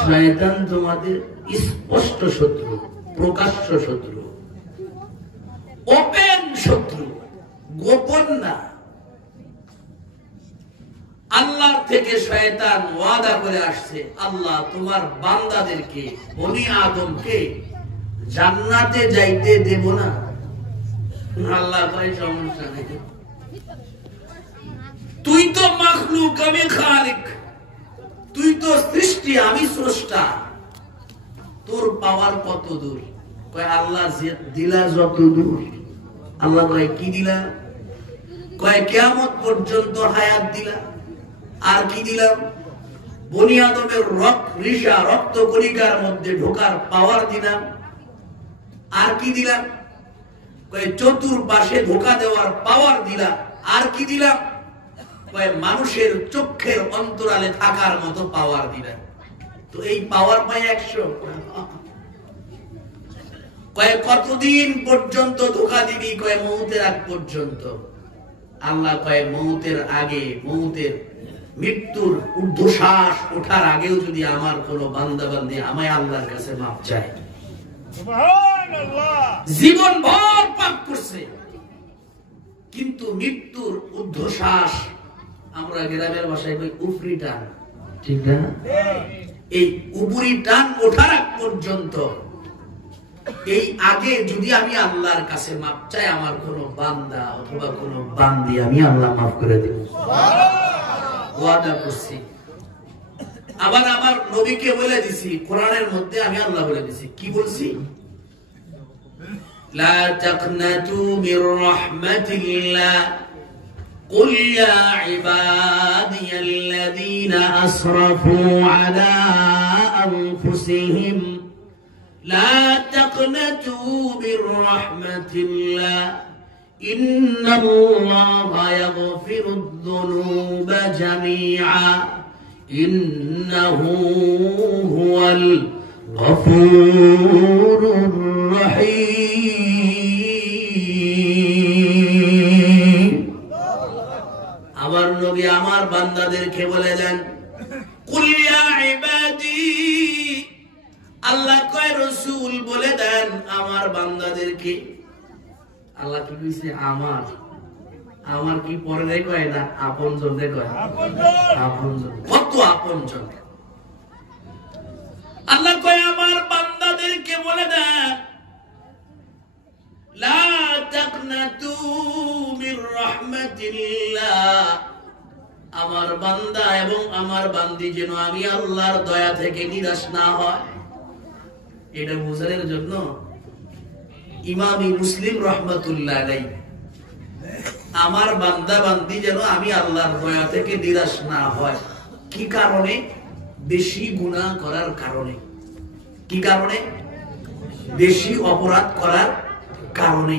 শয়তান তোমাদের স্পষ্ট শত্রু, প্রকাশ্য শত্রু, ওপেন শত্রু, গোপন না। আল্লাহর থেকে শয়তান ওয়াদা করে আসছে, আল্লাহ তোমার বান্দাদেরকে, বনি আদমকে জান্নাতে যাইতে দেব না। আল্লাহ কয় সমস্যা নেই, তুই তো মাখলুক, আমি খালিক, তুই তো সৃষ্টি, আমি স্রষ্টা, তোর পাওয়ার কত দূর? কয় আল্লাহ দিলা যত দূর। আল্লাহ কয় কি দিলা? কয় কিয়ামত পর্যন্ত হায়াত দিলা। আর কি দিলাম? বনি আদমের রক্ত কণিকার মধ্যে ঢোকার পাওয়ার দিলাম। আর কি দিলাম? কয় চতুর্পাশে ধোকা দেওয়ার পাওয়ার দিলাম। আর কি দিলাম? কয় মানুষের চোখের অন্তরালে থাকার মতো পাওয়ার দিলাম। তো এই পাওয়ার পাই 100। কয় কতদিন পর্যন্ত ধোকা দিবি? কয় মৌতের আগ পর্যন্ত। আল্লাহ কয় মৌতের আগে, মৃত্যুর ঊর্ধ্বশ্বাস ওঠার আগেও যদি আমার কোন বান্দা বান্দি আমায় আল্লাহর কাছে মাপ চায়, জীবন ভর পাপ করছে, কিন্তু মৃত্যুর ঊর্ধ্বশ্বাস, আমরা গ্রামের ভাষায় কই উপরি টান, ঠিক না? এই উপরি টান ওঠার আগ পর্যন্ত, এই আগে যদি আমি আল্লাহর কাছে মাপ চাই, আমার কোন বান্দা অথবা কোন বান্দি, আমি আল্লাহ মাফ করে দেব, ওয়াদা করছি। আবার আমার নবীকে বলে দিছি, কোরআনের মধ্যে আমি আল্লাহ বলে দিছি, কি বলছি? লা তাকনাতু মির রাহমাতিল্লাহ কুল ইয়া ইবাদিয়াল্লাযীনা আসরাফু আলা আনফুসিহিম لا تقنطوا من رحمة الله إن الله يغفر الذنوب جميعا إنه هو الغفور الرحيم আমার নবী আমার বান্দাদেরকে বলে দেন, কুল ইয়া ইবাদি, আল্লাহ কয় রাসূল বলে দেন আমার বান্দাদেরকে। আল্লাহ কি কইছে? আমার কি পরে নাই কয় না, আপনজনদের কয়, আপনজন। কত আপনজন! আল্লাহ কয় আমার বান্দাদেরকে বলে দেন, লা তাকনাতু মির রাহমাতিল্লাহ, আমার বান্দা এবং আমার বান্দি যেন আমি আল্লাহর দয়া থেকে নিরাশ না হয়। এটা বোঝানোর জন্য ইমামি মুসলিম রাহমাতুল্লাহ আলাইহি, আমার বান্দা বান্দি যেন আমি আল্লাহর দয়া থেকে নিরাশ না হয়। কি কারণে? বেশি গুনাহ করার কারণে। কি কারণে? বেশি অপরাধ করার কারণে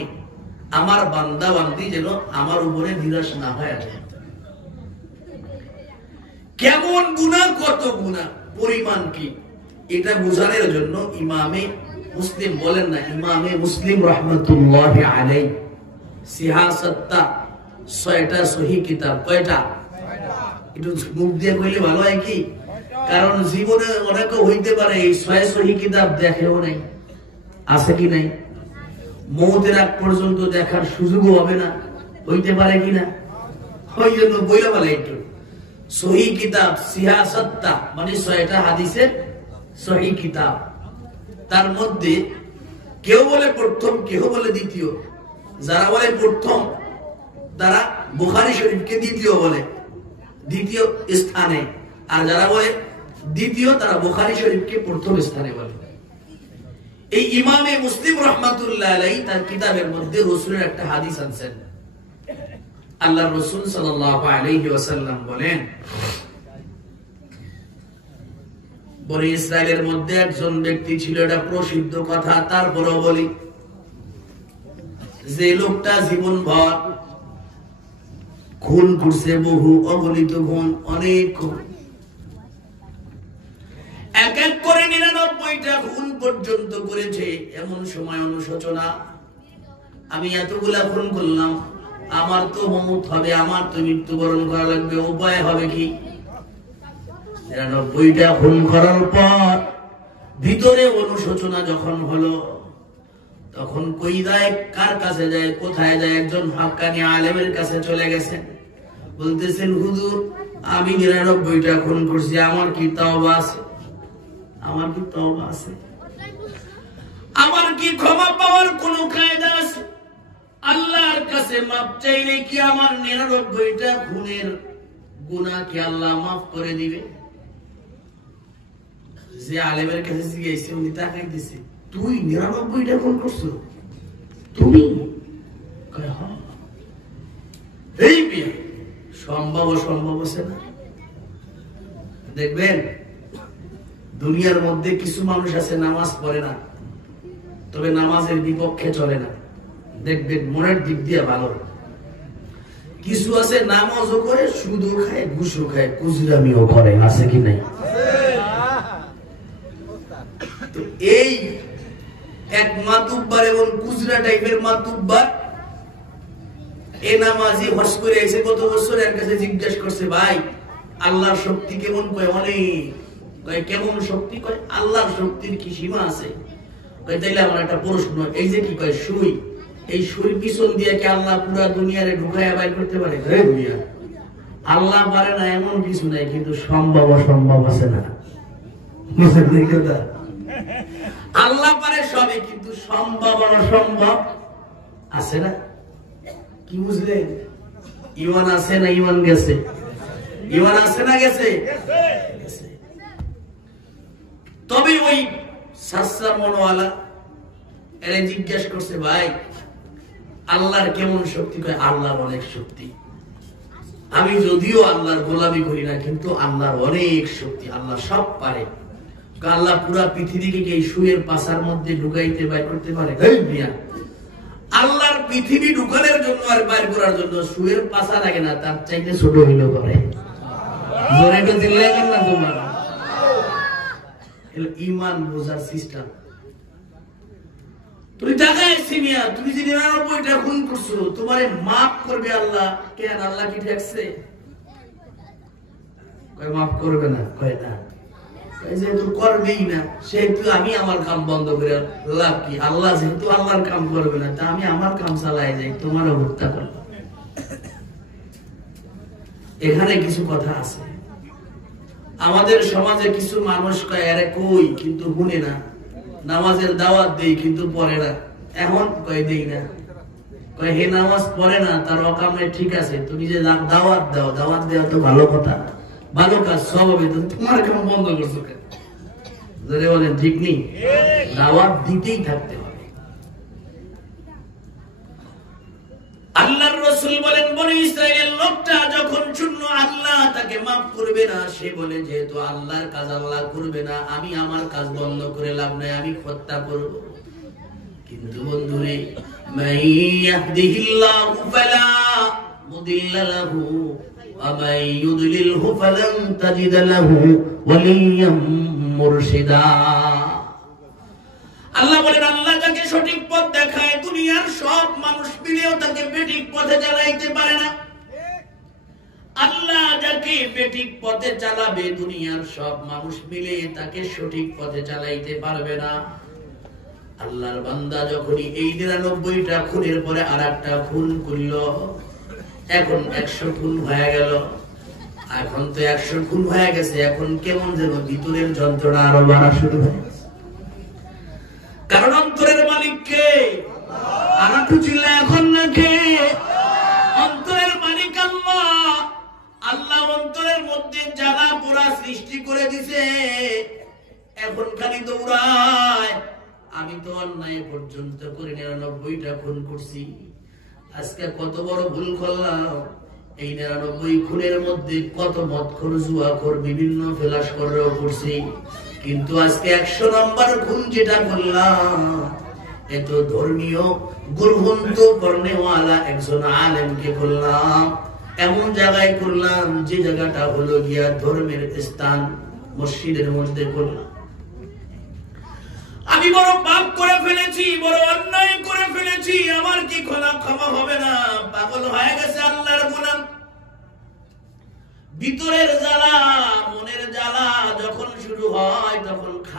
আমার বান্দা বান্দি যেন আমার উপরে নিরাশ না হয়। কেমন গুনাহ, কত গুনাহ, পরিমাণ কি, এটা বোঝানোর জন্য ইমামে মুসলিম বলেন না, ইমামে মুসলিম রাহমাতুল্লাহি আলাইহি সিহাসাত্তা 6টা সহিহ কিতাব। কয়টা? একটু মুখ দিয়ে কইলে ভালো হয় কি, কারণ জীবনে অনেকে হইতে পারে এই 6 সহিহ কিতাব দেখেও নাই, আছে কি নাই, মওতের আগ পর্যন্ত দেখার সুযোগও হবে না, হইতে পারে কিনা। ওই জন্য বইলা বলে একটু সহিহ কিতাব সিহাসাত্তা মানে 6টা হাদিসের সহিহ কিতাব। তার মধ্যে কেউ বলে প্রথম, কেউ বলে দ্বিতীয়। যারা বলে প্রথম তারা বুখারী শরীফকে দ্বিতীয় বলে, দ্বিতীয় স্থানে, আর যারা বলে দ্বিতীয় তারা বুখারী শরীফকে প্রথম স্থানে বলে। এই ইমামে মুসলিম রাহমাতুল্লাহ আলাইহি তার কিতাবের মধ্যে রাসূলের একটা হাদিস আনছেন। আল্লাহর রাসূল সাল্লাল্লাহু আলাইহি ওয়াসাল্লাম বলেন, বনি ইসরাইলের মধ্যে একজন ব্যক্তি ছিল, এটা প্রসিদ্ধ কথা, তারপরও বলি, যে লোকটা জীবনভর খুন করছে, বহু অগণিত খুন, অনেক খুন, এক এক করে 99টা খুন পর্যন্ত করেছে। এমন সময় অনুশোচনা, আমি এতগুলা খুন করলাম, আমার তো মওত হবে, আমার তো মৃত্যুবরণ করা লাগবে, উপায় হবে কি? 99টা খুন করার পর ভিতরে অনুশোচনা যখন হলো, তখন কই যায়, কার কাছে যায়, কোথায় যায়? একজন হাক্কানি আলেমের কাছে চলে গেছেন। বলতেছেন, হুজুর আমি 99টা খুন করছি, আমার কি তওবা আছে? আমার কি তওবা আছে? আমার কি ক্ষমা পাওয়ার কোনো কায়দা আছে? আল্লাহর কাছে মাপ চাইলে কি আমার 99টা খুনের গুনাহ কি আল্লাহ মাফ করে দিবে? যে আলেমের কাছে গিয়েছে উনি তাকাই দিছে, তুই 99টা খুন করছো? তুমি? এই বিয়ে সম্ভব অসম্ভব আছে না? দেখবেন দুনিয়ার মধ্যে কিছু মানুষ আছে নামাজ পড়ে না, তবে নামাজের বিপক্ষে চলে না। দেখবেন মনের দিক দিয়ে ভালো। কিছু আছে নামাজও করে, সুদও খায়, ঘুষও খায়, কুজরামিও করে, আছে কি নাই? তো এই এক মাতুব্বার এবং কুজরা টাইপের মাতুব্বার এ নামাজি হজ করে এসে কত বছর এর কাছে জিজ্ঞাসা করছে, ভাই আল্লাহর শক্তি কেমন? কয় অনেক। কয় কেমন শক্তি? কয় আল্লাহর শক্তির কি সীমা আছে? কয় তাইলে আমার একটা প্রশ্ন, এই যে কি কয় সুই, এই সুই পিছন দিয়ে কি আল্লাহ পুরা দুনিয়ারে ঢুকাইয়া বাইর করতে পারে? আল্লাহ পারে না এমন কিছু নাই, কিন্তু সম্ভব অসম্ভব আছে না? আল্লাহ পারে সবই, কিন্তু সম্ভব অসম্ভব আছে না? কি বুঝলেন? ইমান আছে না ইমান গেছে? ইমান আছে না গেছে? তবে ওই সাচ্চা মনওয়ালা এরা জিজ্ঞাসা করছে, ভাই আল্লাহর কেমন শক্তি? কয় আল্লাহর অনেক শক্তি। আমি যদিও আল্লাহর গোলামি করি না, কিন্তু আল্লাহর অনেক শক্তি, আল্লাহ সব পারে। আল্লাহ পুরা পৃথিবীকে এই সুয়ের পাশার মধ্যে ঢুকাইতে বাইর করতে পারে? আল্লাহর পৃথিবী ঢুকানোর জন্য আর বাইর করার জন্য সুয়ের পাশা লাগে না, তার চাইতে ছোট হইলেও পারে। তোমার ইমান বোঝার সিস্টেম। তুমি দেখাইছি মিয়া, তুমি যে 99টা খুন করছো, তোমারে মাফ করবে আল্লাহ। কেন আল্লাহ কি ঠেকছে? কয় মাফ করবে না। কয় না, যেহেতু করবেই না সেহেতু আমি আমার কাম বন্ধ করে লাভ কি? আল্লাহ যেহেতু আল্লাহর কাম করবে না, তা আমি আমার কাম চালাই যাই, তোমারও হত্যা করবো। এখানে কিছু কথা আছে। আমাদের সমাজে কিছু মানুষ কয় আরে কই, কিন্তু শুনে না। নামাজের দাওয়াত দেই, কিন্তু পড়ে না। এখন কয় দেই না, কয় হে নামাজ পড়ে না, তার অকামে ঠিক আছে, তুমি যে দাওয়াত দাও, দাওয়াত দেওয়া তো ভালো কথা, ভালো কাজ, সব হবে, তোমার কাম বন্ধ করছো কেন? বলেন ঠিক নেই? দাওয়াত দিতেই থাকতে হবে। আল্লাহর রাসূল বলেন, বনি ইসরাইলের লোকটা যখন শুনলো আল্লাহ তাকে মাফ করবে না, সে বলে যেহেতু আল্লাহর কাজ আল্লাহ করবে না, আমি আমার কাজ বন্ধ করে লাভ নাই, আমি হত্যা করব। কিন্তু বন্ধুরে, মাইয়াহদিহিল্লাহু ফালা মুদিল্লা লাহু ওয়া মান ইউদ্লিলহু ফালান তাজিদ লাহু ওয়ালিয়্যাম মুরশিদা। আল্লাহ বলেন, আল্লাহ যাকে সঠিক পথ দেখায়, দুনিয়ার সব মানুষ মিলেও তাকে বেঠিক পথে চালাইতে পারে না। আল্লাহ যাকে বেঠিক পথে চালাবে, দুনিয়ার সব মানুষ মিলে তাকে সঠিক পথে চালাইতে পারবে না। আল্লাহর বান্দা যখনই এই 99টা খুনের পরে আরেকটা খুন করল, এখন 100 খুন হয়ে গেল। এখন তো 100 খুন হয়ে গেছে, এখন কেমন যেন ভিতরের যন্ত্রণা আরো বাড়া শুরু হয়। কারণ অন্তরের মালিক কে? আর একটু চিল্লা এখন না কে? অন্তরের মালিক আল্লাহ। আল্লাহ অন্তরের মধ্যে জ্বালা পোড়া সৃষ্টি করে দিছে, এখন খালি দৌড়ায়। আমি তো অন্যায় পর্যন্ত করে 99টা খুন করছি, আজকে কত বড় ভুল করলাম। এই 99 খুনের মধ্যে কত মদখোর, জুয়াখোর, বিভিন্ন ফেলাস করেও করছি, কিন্তু আজকে 100 নম্বর খুন যেটা করলাম, এত ধর্মীয় গ্রন্থ পড়নেওয়ালা একজন আলেমকে করলাম, এমন জায়গায় করলাম যে জায়গাটা হলো গিয়া ধর্মের স্থান, মসজিদের মধ্যে করলাম। আমি বড় পাপ করে ফেলেছি, বড় অন্যায় করে ফেলেছি, আমার কি ক্ষমা হবে না? পাগল হয়ে গেছে আল্লাহর গোলাম। ভিতরের জ্বালা, মনের জ্বালা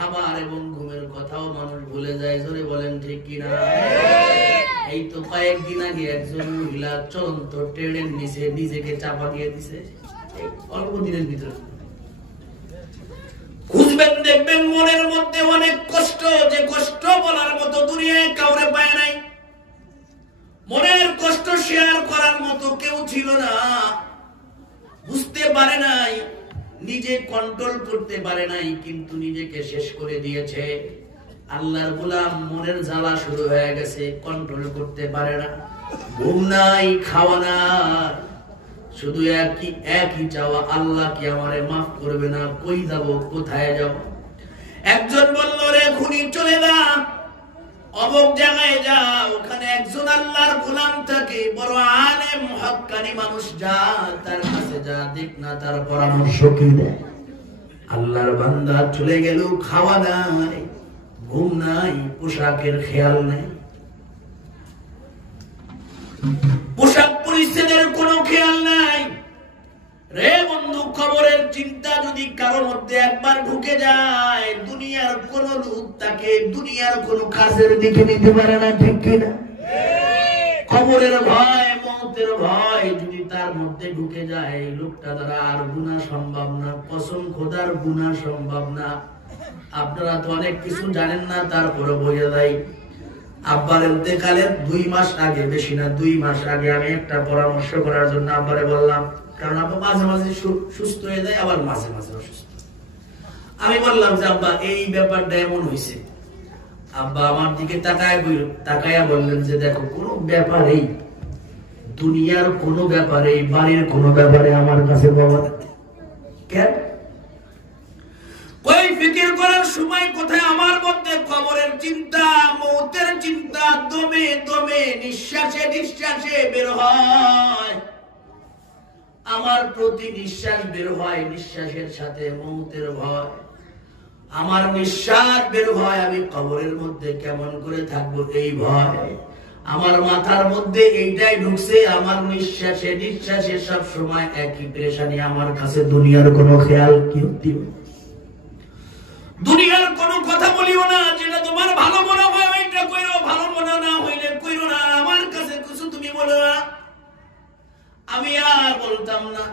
খাবার এবং ঘুমের কথাও মানুষ ভুলে যায়। জোরে বলেন ঠিক কিনা? এই তো কয়েকদিন আগে একজন মহিলা চলন্ত ট্রেনের নিচে নিজেকে চাপা দিয়ে দিছে, অল্প দিনের ভিতরে। খুঁজবেন দেখবেন মনের মধ্যে অনেক কষ্ট, যে কষ্ট বলার মতো দুনিয়ায় কাউরে পায় নাই। মনের কষ্ট শেয়ার করার মতো কেউ ছিল না। বুঝতে পারে নাই, নিজে কন্ট্রোল করতে পারে নাই, কিন্তু নিজেকে শেষ করে দিয়েছে। আল্লাহর গোলাম মনের জ্বালা শুরু হয়ে গেছে, কন্ট্রোল করতে পারে না। ঘুম নাই, খাওয়া নাই, শুধু একই চাওয়া, আল্লাহ কি আমারে মাফ করবে না? কই যাব, কোথায় যাব? একজন বলল, রে খুনি চলে যা, অমুক জায়গায় যা, ওখানে একজন আল্লাহর গোলাম থাকে, বড় আলেম হক্কানি মানুষ, যা তার কাছে যা, দেখ না তার পরামর্শ কি দেয়। আল্লাহর বান্দা চলে গেল, খাওয়া নাই, ঘুম নাই, পোশাকের খেয়াল নাই, পোশাক পরিচ্ছদের কোনো খেয়াল নাই। রে বন্ধু, খবরের চিন্তা যদি কারোর মধ্যে একবার ঢুকে যায়, দুনিয়ার কোন লোক তাকে দুনিয়ার কোন কাজের দিকে নিতে পারে না, ঠিক কিনা? খবরের ভয়, মৌতের ভয় যদি তার মধ্যে ঢুকে যায়, লোকটা দ্বারা আর গুনাহ সম্ভব না, কসম খোদার গুনাহ সম্ভব না। আপনারা তো অনেক কিছু জানেন না, তারপরে বোঝা যায়। আব্বার ইন্তেকালের 2 মাস আগে, বেশি না 2 মাস আগে আমি একটা পরামর্শ করার জন্য আব্বারে বললাম, কারণ আব্বা মাঝে মাঝে সুস্থ হয়ে যায়, আবার মাঝে মাঝে অসুস্থ। আমি বললাম যে আব্বা এই ব্যাপারটা এমন হয়েছে। আব্বা আমার দিকে তাকায়া বললেন যে দেখো, কোনো ব্যাপারেই, দুনিয়ার কোনো ব্যাপারে, বাড়ির কোনো ব্যাপারে আমার কাছে বাবা কেন ওই ফিকির করার সময় কোথায় আমার মধ্যে কবরের চিন্তা, মৌতের চিন্তা দমে দমে, নিঃশ্বাসে নিঃশ্বাসে বের হয়। আমার প্রতি নিঃশ্বাস বের হয়, নিঃশ্বাসের সাথে মৌতের ভয়। আমার নিঃশ্বাস বের হয়, আমি কবরের মধ্যে কেমন করে থাকবো এই ভয়। আমার মাথার মধ্যে এইটাই ঢুকছে, আমার নিঃশ্বাসে নিঃশ্বাসে সব সময় একই পেরেশানি। আমার কাছে দুনিয়ার কোনো খেয়াল কি দিও, দুনিয়ার কোনো কথা বলিও না, যেটা তোমার ভালো মনে হয় ওইটা কইরো, ভালো মনে না হইলে কইরো না। আমার কাছে কিছু তুমি বলো না। আমি আর বলতাম না।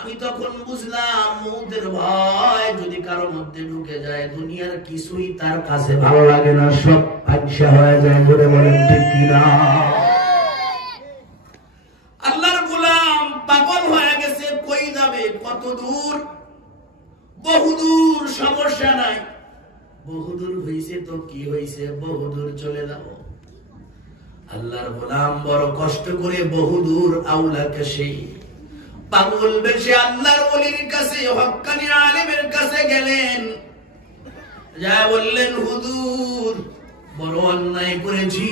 আমি তখন বুঝলাম, মৌতের ভয় যদি কারোর মধ্যে ঢুকে যায়, দুনিয়ার কিছুই তার কাছে ভালো লাগে না, সব আচ্ছা হয়ে যায়। বলে বলেন ঠিক কিনা? আল্লাহর গোলাম পাগল হয়ে গেছে, কই যাবে, কত দূর, বহুদূর, সমস্যা নাই। বহুদূর হইছে তো কি হইছে, বহুদূর চলে যাও। আল্লাহর গোলাম বড় কষ্ট করে বহুদূর আউলা কাছে পাগল বেশে আল্লাহর ওলির কাছে, হক্কানি আলেমের কাছে গেলেন। যা বললেন, হুজুর বড় অন্যায় করেছি,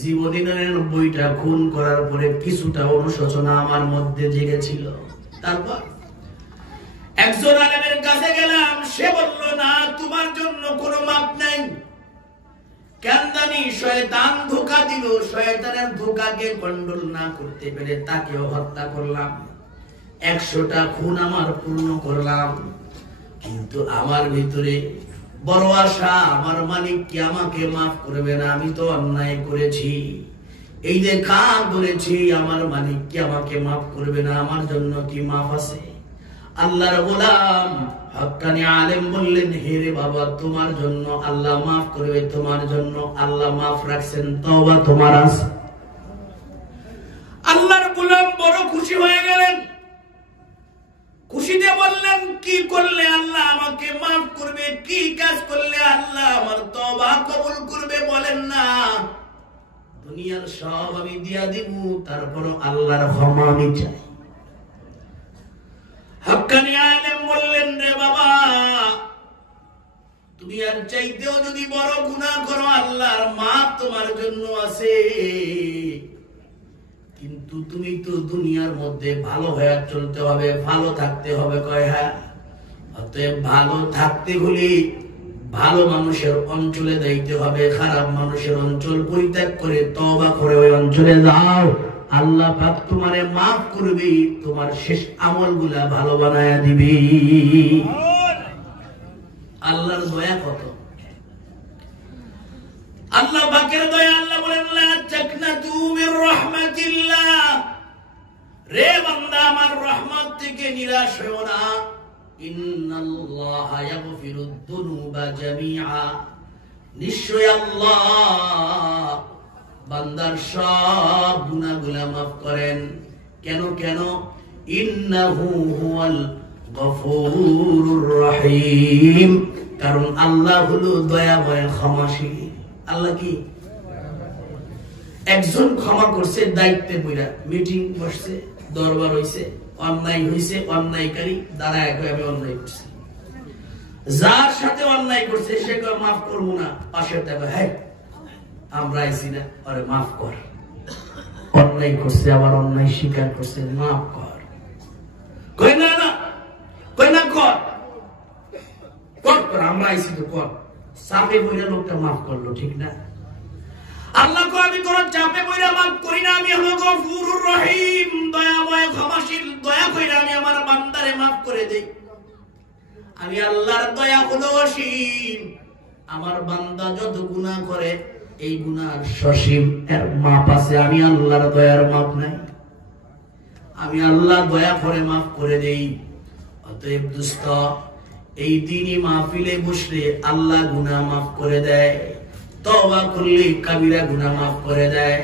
জীবনে 99টা খুন করার পরে কিছুটা অনুশোচনা আমার মধ্যে জেগেছিল। তারপর একজন আলেমের কাছে গেলাম, সে বলল, না তোমার জন্য কোনো মাপ নাই। কেন জানি শয়তান ধোঁকা দিল, শয়তানের ধোঁকাকে কন্ট্রোল না করতে পেরে তাকেও হত্যা করলাম। 100টা খুন আমার পূর্ণ করলাম, কিন্তু আমার ভিতরে বড় আশা, আমার মালিক কি আমাকে মাফ করবে না? আমি তো অন্যায় করেছি, এই যে কাজ করেছি, আমার মালিক কি আমাকে মাফ করবে না? আমার জন্য কি মাফ আছে? আল্লাহর গোলাম হক্কানি আলেম বললেন, হে রে বাবা, তোমার জন্য আল্লাহ মাফ করবে, তোমার জন্য আল্লাহ মাফ রাখছেন, তওবা তোমার আছে। আল্লাহর গোলাম বড় খুশি হয়ে গেলেন। খুশিতে বললেন, কি করলে আল্লাহ আমাকে মাফ করবে? কি কাজ করলে আল্লাহ আমার তওবা কবুল করবে? বলেন না। দুনিয়ার সব আমি দিয়া দিব, তারপর আল্লাহর ক্ষমা আমি চাই। হক্কানি আলেম বললেন, রে বাবা, তুমি আর চাইতেও যদি বড় গুনাহ করো, আল্লাহর মাফ তোমার জন্য আছে, কিন্তু তুমি তো দুনিয়ার মধ্যে ভালো হয়ে চলতে হবে, ভালো থাকতে হবে। কয় হ্যাঁ। অতএব ভালো থাকতে হলে ভালো মানুষের অঞ্চলে যাইতে হবে, খারাপ মানুষের অঞ্চল পরিত্যাগ করে তওবা করে ওই অঞ্চলে যাও, আল্লাহ পাক তোমারে মাফ করবে, তোমার শেষ আমলগুলা ভালো বানায়া দিবে। আল্লাহর দয়া কত, আল্লাহ পাকের দয়া। আল্লাহ বলেন লা তাকনাতু মির রাহমাতিল্লাহ, রে বান্দা আমার রহমত থেকে নিরাশ হও না। ইন্নাল্লাহা ইয়াগফিরুদ যুনুবা জামিআ, নিশ্চয় আল্লাহ বান্দার সব গুনাহগুলো maaf করেন। কেন কেন? ইন্নাহু হুয়াল গফুরুর রহিম, কারণ আল্লাহ হলো দয়াময় ক্ষমাশীল। আল্লাহ কি? একজন ক্ষমা করছে দায়িত্বে বইরা, মিটিং বসছে, দরবার হইছে, অন্যায় হইছে, অন্যায়কারী দাঁড়ায় কই আমি অন্যায় করছি। যার সাথে অন্যায় করছে সে কয় মাফ করবো না, পাশের টাকা হ্যাঁ আমরা আইছি না, আরে মাফ কর। অন্যায় করছে, আবার অন্যায় স্বীকার করছে, মাফ কর। কই না না, কই না কর কর কর, আমরা আইছি তো কর। চাপে বইরা লোকটা মাফ করলো, ঠিক না? আল্লাহ কয় আমি কোন চাপে বইরা মাফ করি না, আমি হলো গফুরুর রহিম, দয়াময় ক্ষমাশীল। দয়া কইরা আমি আমার বান্দারে মাফ করে দেই। আমি আল্লাহর দয়া হলো অসীম। আমার বান্দা যত গুনাহ করে এই গুনার সসীম এর মাপ আছে, আমি আল্লাহর দয়ার মাপ নাই। আমি আল্লাহ দয়া করে মাফ করে দেই। অতএব দোস্ত, এই দিনই মাহফিলে বসলে আল্লাহ গুনাহ মাফ করে দেয়, তওবা করলে কবিরা গুনাহ মাফ করে দেয়।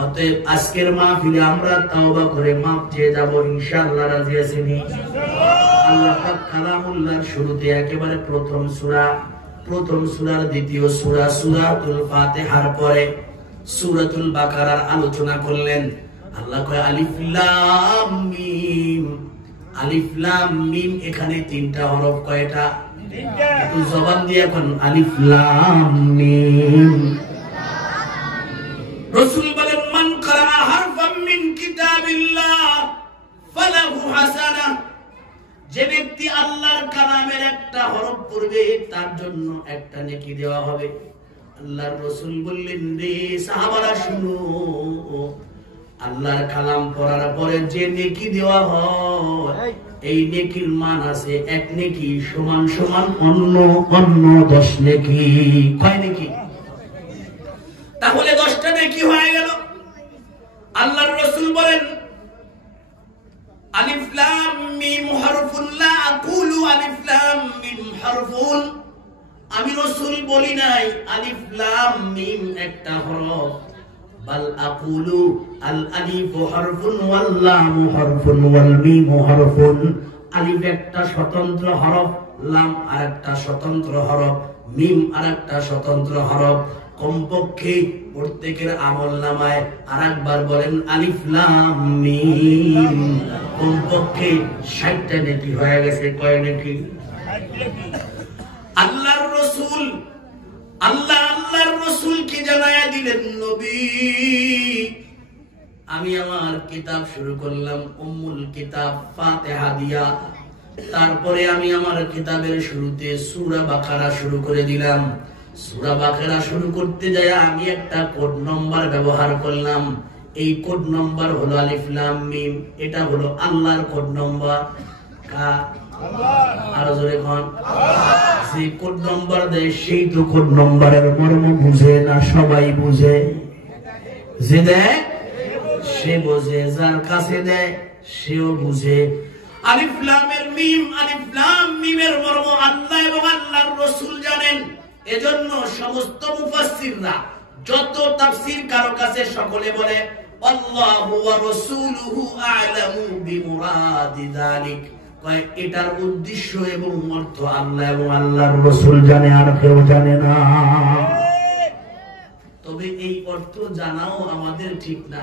অতএব আজকের মাহফিলে আমরা তওবা করে মাফ চেয়ে যাব ইনশাআল্লাহ। রাজি আছেন? আল্লাহ পাক কালামুল্লাহর শুরুতে একেবারে প্রথম সূরার দ্বিতীয় সূরা সূরাতুল ফাতিহার পরে সূরাতুল বাকারার আলোচনা করলেন। আল্লাহ কয় আলিফ লাম মিম। আলিফ লাম মিম, এখানে তিনটা হরফ। কয়টা? তিনটা। একটু জবান দিয়ে এখন আলিফ লাম মিম। রাসূল বলেন মান ক্বারা হারফাম মিন কিতাবিল্লাহ ফালাহু হাসানাহ, যে ব্যক্তি আল্লাহর কালামের একটা হরফ পড়বে তার জন্য একটা নেকি দেওয়া হবে। আল্লাহর রাসূল বললেন রে সাহাবারা শুনো, আল্লাহর কালাম পড়ার পরে যে নেকি দেওয়া হয় এই নেকির মান আছে এক নেকি সমান সমান অন্য 10 নেকি। কয় নেকি? তাহলে 10টা নেকি হয়ে গেল। আল্লাহর রাসূল বলেন আলিফ লাম মিম হারফুন লা আকুলু আলিফ লাম মিম হারফুন, আমি রাসূল বলি নাই আলিফ লাম মিম একটা হরফ, বাল আকুলু আল আলিফ হারফুন ওয়াল লাম হারফুন ওয়াল মিম হারফুন। আলিফ একটা স্বতন্ত্র হরফ, লাম আরেকটা স্বতন্ত্র হরফ, মিম আরেকটা স্বতন্ত্র হরফ। কমপক্ষে প্রত্যেকের আমলনামায় আরেকবার বলেন আলিফ লাম মিম, কমপক্ষে 60টা নেকি হয়ে গেছে। কয় নেকি? আল্লাহর রাসূল কি জানায়া দিলেন? নবী আমি আমার কিতাব শুরু করলাম উম্মুল কিতাব ফাতিহা দিয়া, তারপরে আমি আমার কিতাবের শুরুতে সূরা বাকারা শুরু করে দিলাম। সূরা বাকারা শুরু করতে যায় আমি একটা কোড নাম্বার ব্যবহার করলাম। এই কোড নাম্বার হলো আলিফ লাম মিম। এটা হলো আল্লাহর কোড নাম্বার। কা? আল্লাহ। আর জোরে কোন? আল্লাহ। সেই কোড নাম্বার দেয় সেই তো কোড নাম্বারের মর্ম বুঝে না সবাই বুঝে? যে দেয় সে বোঝে, যার কাছে দেয় সেও বুঝে। আলিফ লামের মিম, আলিফ লাম মিমের মর্ম আল্লাহ এবং আল্লাহর রাসূল জানেন। এজন্য সমস্ত মুফাসসিররা যত তাফসীর কারো কাছে সকলে বলে আল্লাহু ওয়া রাসূলুহু আ'লামু বিমুরাদি যালিক, কয় এটার উদ্দেশ্য এবং অর্থ আল্লাহ এবং আল্লাহর রাসূল জানে, আর কেউ জানে না। তবে এই অর্থ জানাও আমাদের ঠিক না,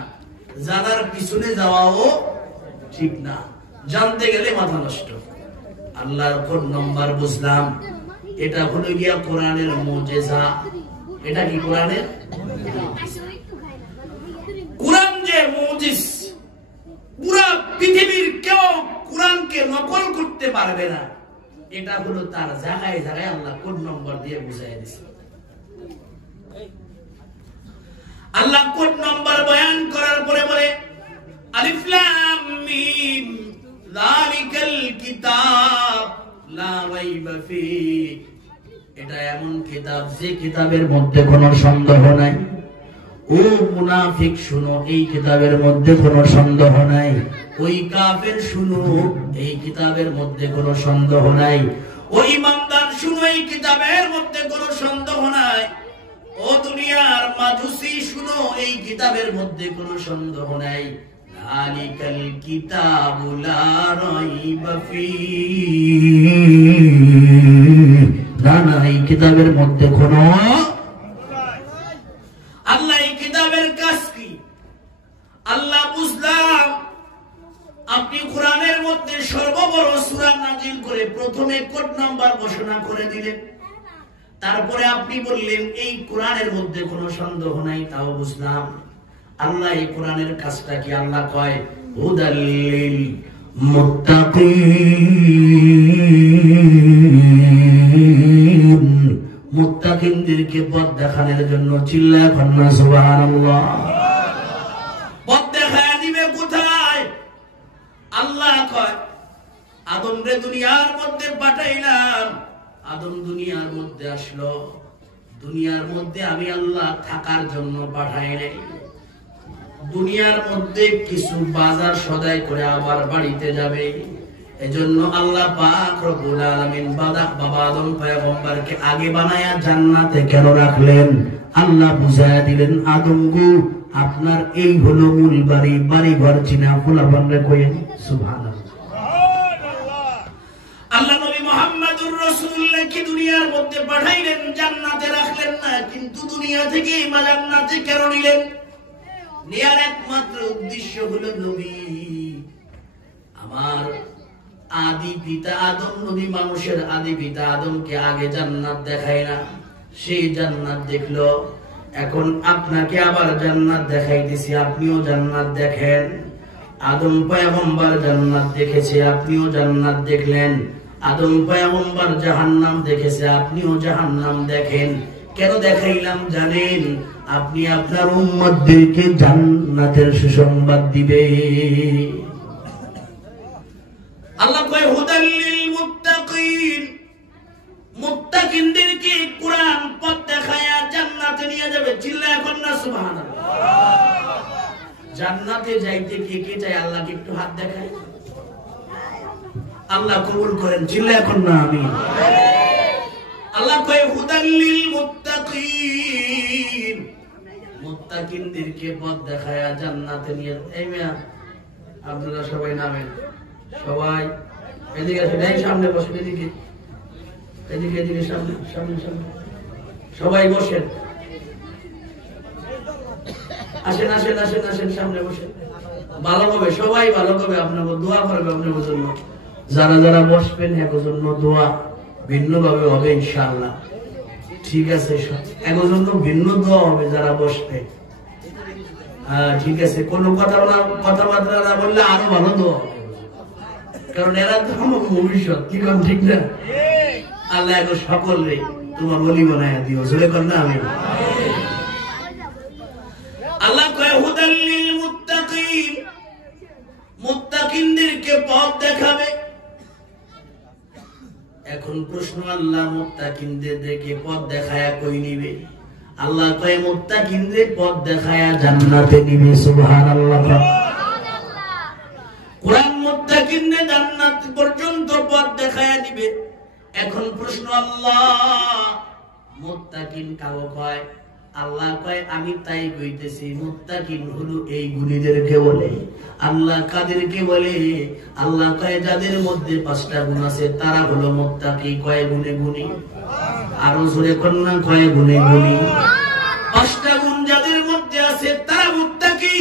জানার পিছনে যাওয়াও ঠিক না। জানতে গেলে মাথা নষ্ট। আল্লাহর কোন নাম্বার বুঝলাম, এটা হলো গিয়া কোরআনের মুজিজা। এটা কি কোরআনের? কোরআন যে মুজিজ, পুরা পৃথিবীর কেউ কোরআনকে নকল করতে পারবে না। এটা হলো তার জায়গায় জায়গায় আল্লাহ কোড নম্বর দিয়ে বুঝাই দিয়েছে। আল্লাহ কোড নম্বর বয়ান করার পরে বলে আলিফ লাম মিম যালিকাল কিতাব লা রাইবা ফি, এটা এমন কিতাব যে কিতাবের মধ্যে কোনো সন্দেহ নাই। ও মুনাফিক শুনো, এই কিতাবের মধ্যে কোনো সন্দেহ নাই। ওই কাফের শুনো, এই কিতাবের মধ্যে কোনো সন্দেহ নাই। ওই ইমানদার শুনো, এই কিতাবের মধ্যে কোনো সন্দেহ নাই। ও দুনিয়ার মাজুসি শুনো, এই কিতাবের মধ্যে কোনো সন্দেহ নাই। যালিকাল কিতাবু লা রাইবা ফীহি, না, এই কিতাবের মধ্যে কোনো, আল্লাহ এই কিতাবের কাজ কি? আল্লাহ বুঝলাম আপনি কোরআনের মধ্যে সর্ববড় সূরা নাজিল করে প্রথমে কোড নাম্বার ঘোষণা করে দিলেন, তারপরে আপনি বললেন এই কোরআনের মধ্যে কোনো সন্দেহ নাই, তাও বুঝলাম। আল্লাহ এই কোরআনের কাজটা কি? আল্লাহ কয় হুদাল লিল মুত্তাকিন, মুত্তাকিনদেরকে পথ দেখানোর জন্য। চিল্লায় কন্যা সুবহানাল্লাহ। পথ দেখায় দিবে কোথায়? আল্লাহ কয় আদম রে দুনিয়ার মধ্যে পাঠাইলাম, আদম দুনিয়ার মধ্যে আসলো, দুনিয়ার মধ্যে আমি আল্লাহ থাকার জন্য পাঠাই নাই। দুনিয়ার মধ্যে কিছু বাজার সদাই করে আবার বাড়িতে যাবে, এজন্য আল্লাহ পাক রব্বুল আলামিন বাবা আদম পয়গম্বরকে আগে বানায়া জান্নাতে কেন রাখলেন? আল্লাহ বুঝায়া দিলেন, আদম গো আপনার এই হলো মূল বাড়ি, বাড়ি ঘর চিনা ফুলাফানরে কইেন সুবহানাল্লাহ। আল্লাহ নবী মুহাম্মদুর রাসূলুল্লাহকে দুনিয়ার মধ্যে পাঠাইলেন, জান্নাতে রাখলেন না, কিন্তু দুনিয়া থেকে জান্নাতে কেন নিলেন? নেয়ার একমাত্র উদ্দেশ্য হলো নবী আমার আদি পিতা আদম, নবী মানুষের আদি পিতা আদমকে আগে জান্নাত দেখায় না, সেই জান্নাত দেখলো। এখন আপনাকে আবার জান্নাত দেখাইতেছি, আপনিও জান্নাত দেখেন। আদম পয়গম্বর জান্নাত দেখেছে, আপনিও জান্নাত দেখলেন। আদম পয়গম্বর জাহান্নাম দেখেছে, আপনিও জাহান্নাম দেখেন। কেন দেখাইলাম জানেন? আপনি আপনার উম্মতদেরকে জান্নাতের সুসংবাদ দিবে। আল্লাহ কয় হুদাল লিল মুত্তাকিন, মুত্তাকিনদেরকে কোরআন পথ দেখায়া জান্নাতে নিয়ে যাবে। চিল্লায় কন্যা সুবহানাল্লাহ। জান্নাতে যাইতে কে কে চায়? আল্লাহকে একটু হাত দেখায়। আল্লাহ কবুল করেন। চিল্লায় কন্যা আমিন। আল্লাহ কয় হুদাল লিল মুত্তাকিন, মুত্তাকিনদেরকে পথ দেখায়া জান্নাতে নিয়ে। এই মিয়া আপনারা সবাই নামেন, সবাই এদিকে আসেন, এই সামনে বসেন, এদিকে এদিকে এদিকে সামনে সামনে সামনে সবাই বসেন। আসেন আসেন আসেন আসেন, সামনে বসেন। ভালো হবে, সবাই ভালো হবে, আপনাকে দোয়া করবে আপনাদের জন্য। যারা যারা বসবেন এর জন্য দোয়া ভিন্ন ভাবে হবে ইনশাআল্লাহ। ঠিক আছে, এর জন্য ভিন্ন দোয়া হবে যারা বসবে। ঠিক আছে, কোন কথাবার্তা না বললে আরো ভালো দোয়া হবে, কারণ এরা তো আমার ভবিষ্যৎ। কি কোন ঠিক না? আল্লাহ এখন সকলে তোমার বলি বানায়া দিও। জোরে কর না আমি। আল্লাহ কয় হুদাল লিল মুত্তাকিন, মুত্তাকিনদেরকে পথ দেখাবে। এখন প্রশ্ন, আল্লাহ মুত্তাকিনদেরকে পথ দেখায়া কই নিবে? আল্লাহ কয় মুত্তাকিনদের পথ দেখায়া জান্নাতে নিবে। সুবহানাল্লাহ। কোরআন মুত্তাকিনদের জান্নাত পর্যন্ত পথ দেখায়া দিবে। এখন প্রশ্ন, আল্লাহ মুত্তাকিন কাকে কয়? আল্লাহ কয় আমি তাই কইতেছি, মুত্তাকিন হলো এই গুণীদেরকে বলে। আল্লাহ কাদেরকে বলে? আল্লাহ কয় যাদের মধ্যে 5টা গুণ আছে তারা হলো মুত্তাকি। কয় গুণে গুণী? আরো জোরে কন্যা, কয় গুণে গুণী? 5টা গুণ যাদের মধ্যে আছে তারা মুত্তাকি।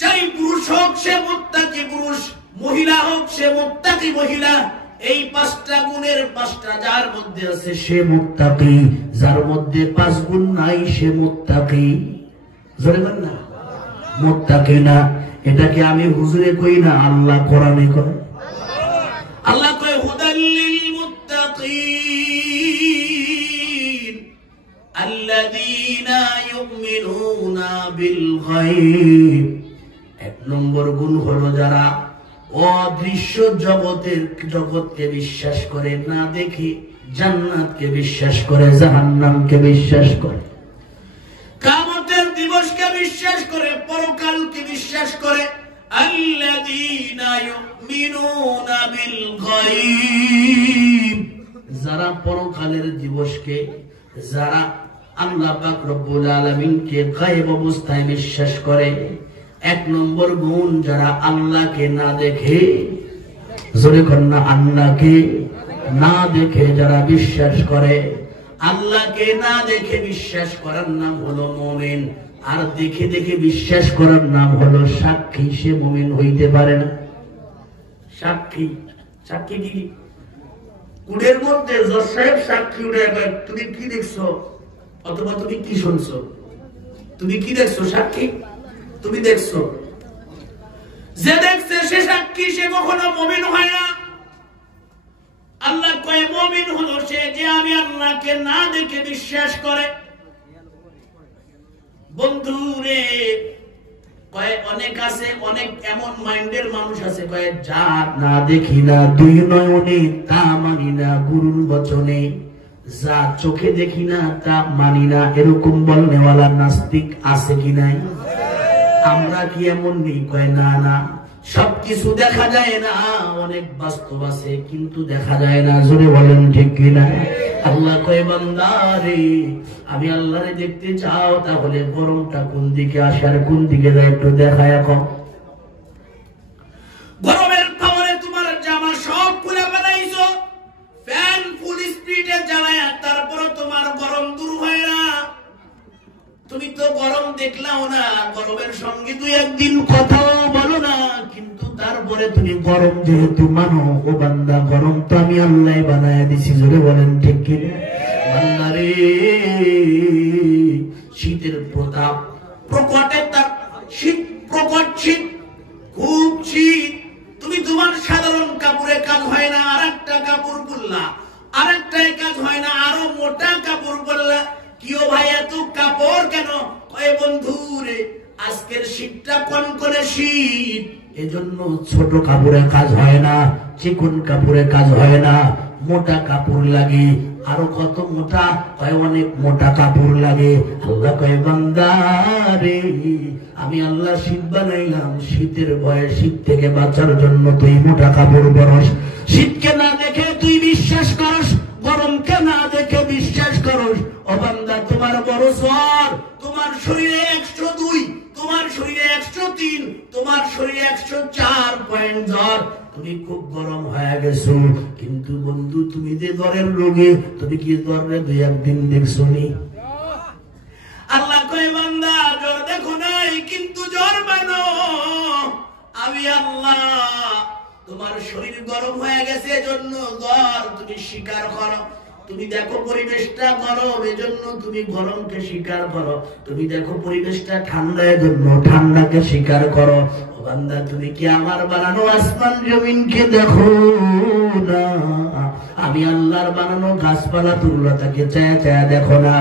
চাই পুরুষ হোক সে মুত্তাকি পুরুষ, মহিলা হোক সে মুত্তাকি মহিলা। এই 5টা গুণের 5টা যার মধ্যে আছে সে মুত্তাকি, যার মধ্যে 5 গুণ নাই সে মুত্তাকি। জোরে বল না, মুত্তাকি না। এটাকে আমি হুজুরে কই না, আল্লাহ কোরআনে কয়। আল্লাহ কয় হুদাল লিল মুত্তাকিন আল্লাযীনা ইউমিনুনা বিল গায়ব। 1 নম্বর গুণ হলো যারা অদৃশ্য জগৎকে বিশ্বাস করে, না দেখে জান্নাতকে বিশ্বাস করে, জাহান্নামকে বিশ্বাস করে, কিয়ামতের দিবসকে বিশ্বাস করে, পরকালকে বিশ্বাস করে। আল্লাযীনা ইউমিনুনা বিল গায়ব, যারা পরকালের দিবসকে, যারা আল্লাহ পাক রব্বুল আলামিনকে গায়েব অবস্থায় বিশ্বাস করে। এক নম্বর গুণ, যারা আল্লাহকে না দেখে, জোরে কন্যা, আল্লাহকে না দেখে যারা বিশ্বাস করে, আল্লাহকে না দেখে বিশ্বাস করার নাম হলো মুমিন। আর দেখে দেখে বিশ্বাস করার নাম হলো সাক্ষী। সে মুমিন হইতে পারে না। সাক্ষী, সাক্ষী কি? কুড়ের মধ্যে জজ সাহেব সাক্ষী উঠে, তুমি কি দেখছো অথবা তুমি কি শুনছো, তুমি কি দেখছো? সাক্ষী তুমি দেখছো। যে দেখছে সে সাক্ষী, সে কখনো মুমিন হয় না। আল্লাহ কয় মুমিন হলো সে যে আমি আল্লাহকে না দেখে বিশ্বাস করে। বন্ধু রে, কয় অনেক আছে, অনেক এমন মাইন্ডের মানুষ আছে, কয় যা না দেখি না দুই নয়নে তা মানি না, গুরুর বচনে যা চোখে দেখি না তা মানি না, এরকম বলনেওয়ালা নাস্তিক আছে কি নাই? আমরা কি এমন নেই? কয় না না, সবকিছু দেখা যায় না, অনেক বাস্তব আছে কিন্তু দেখা যায় না। জোরে বলেন ঠিক কিনা? আল্লাহ কয় বান্দা রে, আমি আল্লাহরে দেখতে চাও তাহলে গরমটা কোন দিকে আসে আর কোন দিকে যায় একটু দেখায়। এখন গরমের পাওয়ারে তোমার জামা সব খুলে বানাইছো, ফ্যান ফুল স্পিডে জ্বালায়, তারপরে তোমার গরম দূর হয় না। তুমি তো গরম দেখলাও না, গরমের সঙ্গে তুই একদিন কথাও বলো না, কিন্তু তারপরে তুমি গরম যেহেতু মানো, ও বান্দা গরম তো আমি আল্লাহ বানায় দিছি। জোরে বলেন ঠিক কিনা? বান্দা রে, শীতের প্রতাপ প্রকটে, তার শীত প্রকট, শীত খুব শীত। তুমি তোমার সাধারণ কাপড়ে কাজ হয় না, আর একটা কাপড় পরলা, আর একটা কাজ হয় না, আরো মোটা কাপড় পরলা। কিও ভাই এত কাপড় কেন? কয় বন্ধু রে, আজকের শীতটা কনকনে শীত, এজন্য ছোট কাপড়ে কাজ হয় না, চিকন কাপড়ে কাজ হয় না, মোটা কাপড় লাগে। আরো কত মোটা? কয় অনেক মোটা কাপড় লাগে। আল্লাহ কয় বান্দা রে, আমি আল্লাহ শীত বানাইলাম, শীতের ভয়ে, শীত থেকে বাঁচার জন্য তুই মোটা কাপড় পরস। শীতকে না দেখে তুই বিশ্বাস করস, গরমকে না দেখে বিশ্বাস করস। ও বান্দা, তোমার বড় জ্বর, তোমার শরীরে 102, তোমার শরীরে 103, তোমার শরীরে 104 পয়েন্ট জ্বর, তুমি খুব গরম হয়ে গেছো। কিন্তু বন্ধু, তুমি যে জ্বরের রোগে, তুমি কি জ্বরে দুই একদিন দেখছো নি? আল্লাহ কয় বান্দা, জ্বর দেখো নাই কিন্তু জ্বর মানো আমি আল্লাহ। তোমার শরীর গরম হয়ে গেছে এজন্য জ্বর, তুমি স্বীকার করো। তুমি দেখো পরিবেশটা গরম, এজন্য তুমি গরমকে স্বীকার করো। তুমি দেখো পরিবেশটা ঠান্ডা, এজন্য ঠান্ডাকে স্বীকার করো। ও বান্দা, তুমি কি আমার বানানো আসমান জমিনকে দেখো না? আমি আল্লাহর বানানো গাছপালা তুলতাকে চায়া চায়া দেখো না?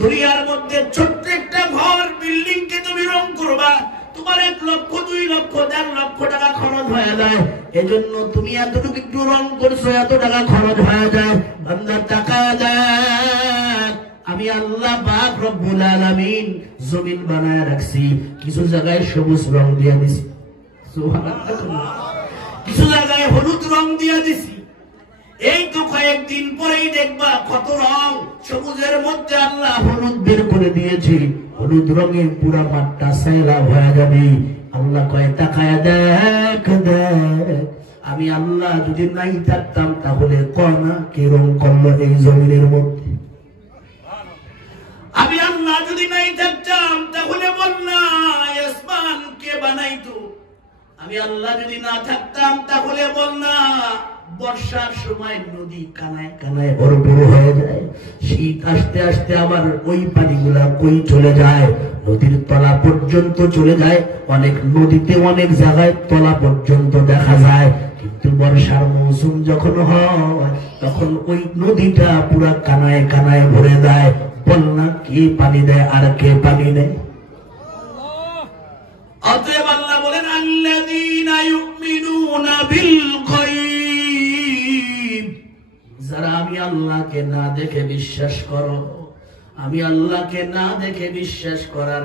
দুনিয়ার মধ্যে ছোট্ট একটা ঘর, বিল্ডিং কে তুমি রং করবা, তোমার 1 লক্ষ, 2 লক্ষ, 4 লক্ষ টাকা খরচ হয়ে যায়। এজন্য তুমি এতটুকু একটু রং করছো, এত টাকা খরচ হয়ে যায়। বান্দা টাকা দেয়, আমি আল্লাহ পাক রব্বুল আলামিন জমিন বানায় রাখছি, কিছু জায়গায় সবুজ রং দিয়ে দিছি, সুবহানাল্লাহ, কিছু জায়গায় হলুদ রং দিয়ে দিছি। এই তো কয়েকদিন পরেই দেখবা কত রং, সবুজের মধ্যে আল্লাহ হলুদ বের করে দিয়েছে, হলুদ রঙে পুরা মাঠটা সাইলা হয়ে যাবে। আল্লাহ কয় তাকায় দেখ দেখ, আমি আল্লাহ যদি নাই থাকতাম তাহলে কনা কি রং করলো এই জমিনের মধ্যে? আমি আল্লাহ যদি নাই থাকতাম তাহলে বন্যা আসমান কে বানাইতো? আমি আল্লাহ যদি না থাকতাম তাহলে বন্যা, বর্ষার সময় নদী কানায় কানায় ভরপুর হয়ে যায়, শীত আসতে আসতে আবার ওই পানিগুলা কই চলে যায়? নদীর তলা পর্যন্ত চলে যায়। অনেক নদীতে অনেক জায়গায় তলা পর্যন্ত দেখা যায়। কিন্তু বর্ষার মৌসুম যখন হয় তখন ওই নদীটা পুরা কানায় কানায় ভরে যায়। বন্যা কে পানি দেয় আর কে পানি নেয়? অতএব আল্লাহ বলেন, আল্লাযীনা ইউমিনুনা যারা আমি আল্লাহকে না দেখে বিশ্বাস করো, আমি আল্লাহকে না দেখে বিশ্বাস করার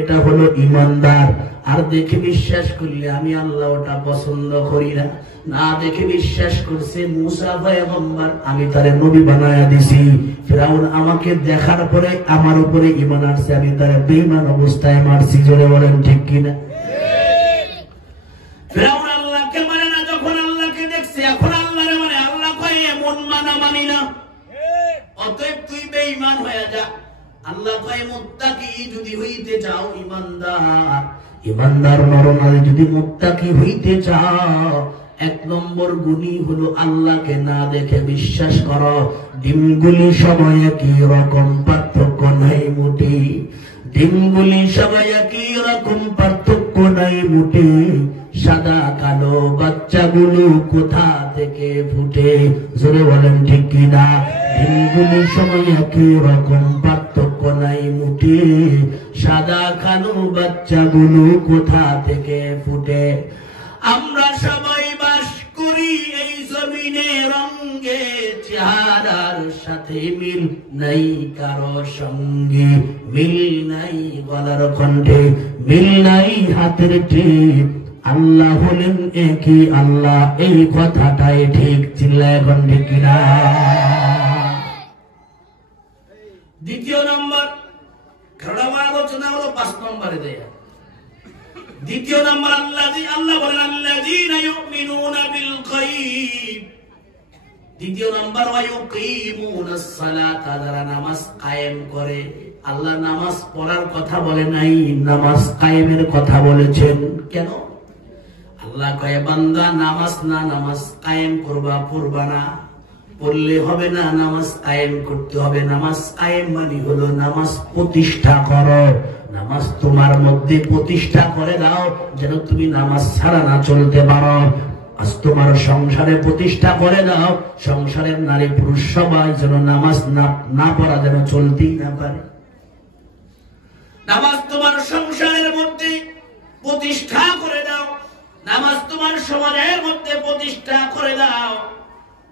এটা হলো ইমানদার। আর দেখে বিশ্বাস করলে আমি আল্লাহ ওটা পছন্দ করি না। না দেখে বিশ্বাস করছে মুসা পয়গম্বর, আমি তারে নবী বানায়া দিছি। ফিরাউন আমাকে দেখার পরে আমার উপরে ঈমান আনছে, আমি তারে বেঈমান অবস্থায় মারছি। জোরে বলেন ঠিক কিনা? ফিরাউন আল্লাহকে মানে না, যখন আল্লাহকে দেখছে এখন আল্লাহরে মানে। আল্লাহ কয় এমন মানা মানি না, অতএব তুই বেঈমান হয়ে যা। আল্লাহ কয় মুত্তাকি যদি হইতে চাও, ইমানদার নরনারী যদি মুত্তাকি হইতে চাও, 1 নম্বর গুণই হলো আল্লাহকে না দেখে বিশ্বাস করো। ডিমগুলি সময় কি রকম, পার্থক্য নাই মুটি। ডিমগুলি সময় কি রকম, পার্থক্য নাই মুটি। সাদা কালো বাচ্চাগুলো কোথা থেকে ফুটে? জোরে বলেন ঠিক কিনা? ডিমগুলি সময় কি রকম, পার্থক্য নাই মুটি। সাদা কালো বাচ্চাগুলো কোথা থেকে ফুটে? আমরা সবাই বাস করি এই জমিনে, রঙে চেহারার সাথে মিল নাই কারো সঙ্গে। মিল নাই গলার কণ্ঠে, মিল নাই হাতের টিপ। আল্লাহ হলেন একই আল্লাহ, এই কথাটাই ঠিক। চিল্লায় এখন ঠিক কিনা? দ্বিতীয় নম্বর, কারণ আমার আলোচনা হলো 5 নম্বরে দেয়া। দ্বিতীয় নম্বর আল্লাহ বলেন আল্লাযীনা ইউমিনুনা বিল গায়ব। দ্বিতীয় নম্বর ওয়া ইউকিমুনাস সালাতা, যারা নামাজ কায়েম করে। আল্লাহ নামাজ পড়ার কথা বলে নাই, নামাজ কায়েমের কথা বলেছেন। কেন? আল্লাহ কয় বান্দা নামাজ কায়েম করবা, পড়বা না, পড়লে হবে না, নামাজ কায়েম করতে হবে। নামাজ কায়েম মানে হলো নামাজ প্রতিষ্ঠা করো। নামাজ তোমার মধ্যে প্রতিষ্ঠা করে দাও, যেন তুমি নামাজ ছাড়া না চলতে পারো। আজ তোমার সংসারে প্রতিষ্ঠা করে দাও, সংসারের নারী পুরুষ সবাই যেন নামাজ না পড়া যেন চলতেই না পারে। নামাজ তোমার সংসারের মধ্যে প্রতিষ্ঠা করে দাও, নামাজ তোমার সমাজের মধ্যে প্রতিষ্ঠা করে দাও,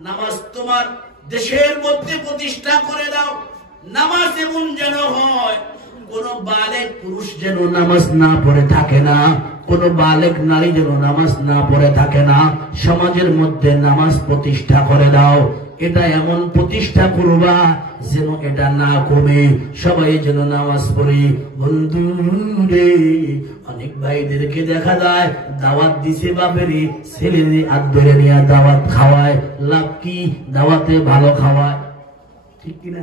নামাজ তোমার দেশের মধ্যে প্রতিষ্ঠা করে দাও। নামাজ এমন যেন হয় কোন বালেক পুরুষ যেন নামাজ না পড়ে থাকে না, কোন বালেক নারী যেন নামাজ না পড়ে থাকে না। সমাজের মধ্যে নামাজ প্রতিষ্ঠা করে দাও। এটা এমন প্রতিষ্ঠা করবা যেন এটা না কমে, সবাই যেন নামাজ পড়ে। বন্ধু রে, অনেক ভাইদেরকে দেখা যায় দাওয়াত দিছে বাপেরে, ছেলেরে হাত ধরে নিয়ে দাওয়াত খাওয়ায়। লাভ কি? দাওয়াতে ভালো খাওয়ায়, ঠিক কিনা?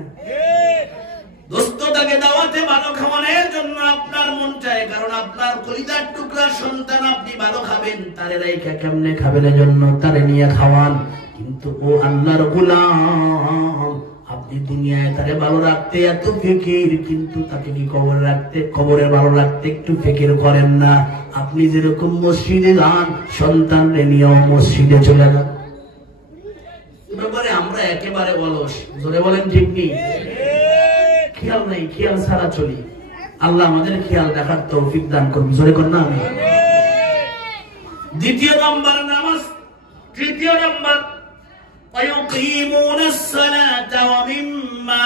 দোস্ত, তাকে দাওয়াতে ভালো খাওয়ানোর জন্য আপনার মন চায়, কারণ আপনার কলিজার টুকরা সন্তান আপনি ভালো খাবেন। তারে রাইখা কেমনে খাবেন, এজন্য তারে নিয়ে খাওয়ান। কিন্তু ও আল্লাহর গোলাম, আপনি দুনিয়ায় তারে ভালো রাখতে এত ফিকির, কিন্তু তাকে কি কবরে ভালো রাখতে একটু ফিকির করেন না? আপনি যেরকম মসজিদে যান, সন্তানরে নিয়েও মসজিদে চলে যান। ব্যাপারে আমরা একেবারে অলস। জোরে বলেন ঠিক নেই? খেয়াল নাই, খেয়াল ছাড়া চলি। আল্লাহ আমাদের খেয়াল দেখার তৌফিক দান করুন। জোরে কর না আমি। দ্বিতীয় নম্বর নামাজ। তৃতীয় নম্বর ওয়ায়ুকিমুনাস সালাতা ওয়া মিম্মা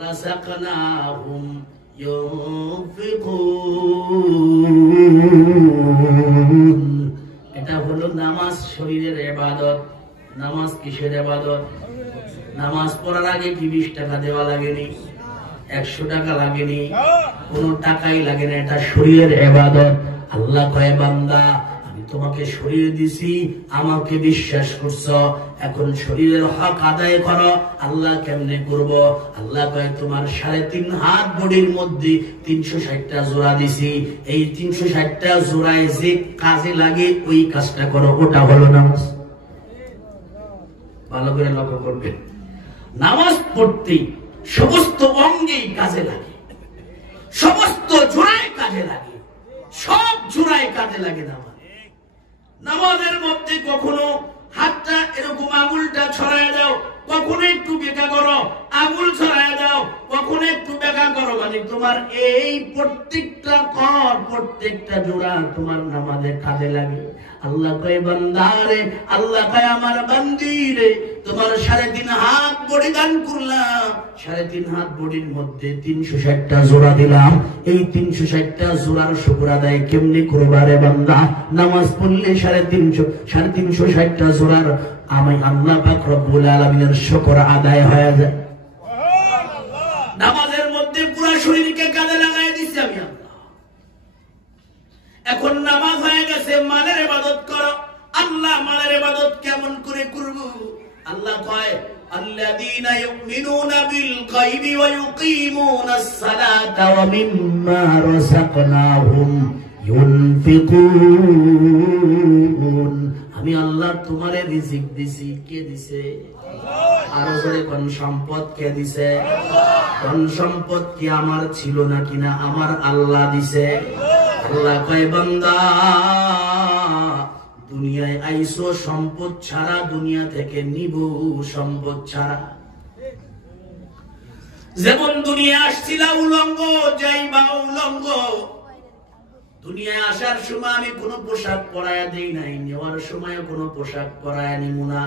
রাযাকনাহুম ইউনফিকুন। এটা হলো নামাজ শরীরের ইবাদত। নামাজ কিসের ইবাদত? নামাজ পড়ার আগে কি 20 টাকা দেওয়া লাগেনি, 100 টাকা লাগেনি, কোনো টাকাই লাগে না। এটা শরীরের ইবাদত। আল্লাহ কয় বান্দা আমি তোমাকে শরীর দিছি, আমাকে বিশ্বাস করছো, এখন শরীরের হক আদায় করো। আল্লাহ কেমনে করব? আল্লাহ কয় তোমার 3.5 হাত বডির মধ্যে 360টা জোড়া দিছি, এই 360টা জোড়ায় যে কাজে লাগে ওই কাজটা করো। ওটা হলো নামাজ। ভালো করে লক্ষ্য করবেন, নামাজ পড়তে সমস্ত অঙ্গেই কাজে লাগে, সমস্ত জোড়ায় কাজে লাগে, সব জোড়ায় কাজে লাগে নামাজের মধ্যে কখনো হাতটা এরকম আঙুলটা ছড়ায় দাও, কখনো একটু বেকা করো, আঙুল ছড়ায় দাও, কখনো একটু বেকা করো, মানে তোমার এই প্রত্যেকটা কর, প্রত্যেকটা জোড়া তোমার নামাজে কাজে লাগে। আল্লাহ কয় বান্দারে, আল্লাহ কয় আমার বান্দিরে, তোমার 3.5 হাত বডি দান করলাম, 3.5 হাত বডির মধ্যে 360টা জোড়া দিলাম। এই 360টা জোড়ার শুকর আদায় কেমনি করবারে বান্দা? নামাজ পড়লে 360টা জোড়ার আমি আল্লাহ পাক রব্বুল আলামিনের শুকর আদায় হয়ে যায়। নামাজের মধ্যে পুরো শরীরকে কাজে লাগাই দিচ্ছি আমি আল্লাহ। এখন নামাজ হয়ে গেছে, মালের ইবাদত করো। আল্লাহ মালের ইবাদত কেমন করে করব? আল্লাহ কয় আল্লাযীনা ইউমিনুনা বিল গায়বি ওয়া ইউকিমুনাস সালাতা ওয়া মিম্মা রাযাকনাহুম ইউনফিকুন। আমি আল্লাহ তোমারে রিজিক দিছি, কে দিছে? আল্লাহ। আর জোরে কোন সম্পদ কে দিছে? কোন সম্পদ কি আমার ছিল নাকি না আমার আল্লাহ দিছে? আল্লাহ কয় বান্দা দুনিয়ায় আইসো সম্পদ ছাড়া, দুনিয়া থেকে নিব সম্পদ ছাড়া। যেমন দুনিয়া আসছিলা উলঙ্গ, যাইবা উলঙ্গ। দুনিয়ায় আসার সময় আমি কোনো পোশাক পরায়া দেই নাই, নেওয়ার সময় কোনো পোশাক পরায়া নিব না।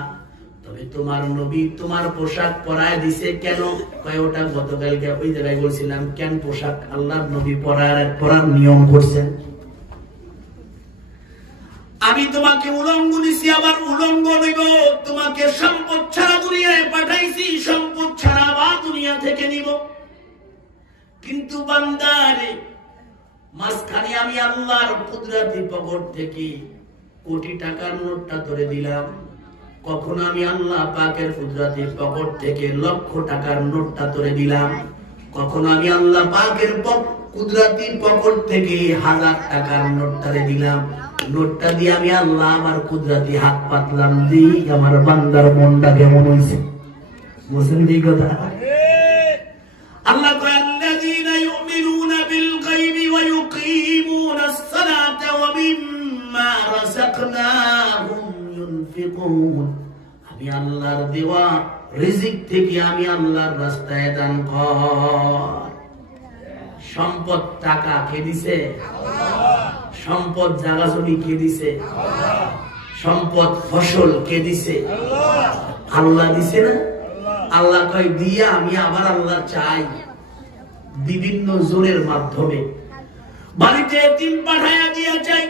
তবে তোমার নবী তোমার পোশাক পরায়া দিছে কেন? কয় ওটা গতকালকে ওই জায়গায় বলছিলাম, কেন পোশাক আল্লাহর নবী পরার নিয়ম করছেন। আমি তোমাকে উলঙ্গ দিছি, আবার উলঙ্গ নিব। তোমাকে সম্পদ ছাড়া দুনিয়ায় পাঠাইছি, সম্পদ ছাড়া আবার দুনিয়া থেকে নিব। কিন্তু বান্দারে মাঝখানে আমি আল্লাহর কুদরতি পকেট থেকে কোটি টাকার নোটটা ধরে দিলাম। কখনো আমি আল্লাহ পাকের কুদরতি পকেট থেকে লক্ষ টাকার নোটটা ধরে দিলাম। কখনো আমি আল্লাহ পাকের কুদরতি পকেট থেকে 1000 টাকার নোটটা দিলাম। নোটটা দিয়ে আমি আল্লাহ আমার কুদরতি হাত পাতলাম, দি আমার বান্দার মনটা কেমন হয়েছে। বুঝলেন এই কথা? আল্লাহ কয় আল্লাযীনা ইউমিনুনা বিল গায়বি ওয়া ইউকিমুনাস সালাতা ওয়া মিম্মা রাযাকনাহুম ইউনফিকুন। আমি আল্লাহর দেওয়া রিজিক থেকে আমি আল্লাহর রাস্তায় দান কর। সম্পদ টাকা কে দিছে? আল্লাহ। সম্পদ জায়গা জমি কে দিছে? আল্লাহ। সম্পদ ফসল কে দিছে? আল্লাহ। আল্লাহ দিছে না? আল্লাহ কয় দিয়া আমি আবার আল্লাহ চাই বিভিন্ন জোরের মাধ্যমে। বাড়িতে এতিম পাঠায়া দিয়া চাই,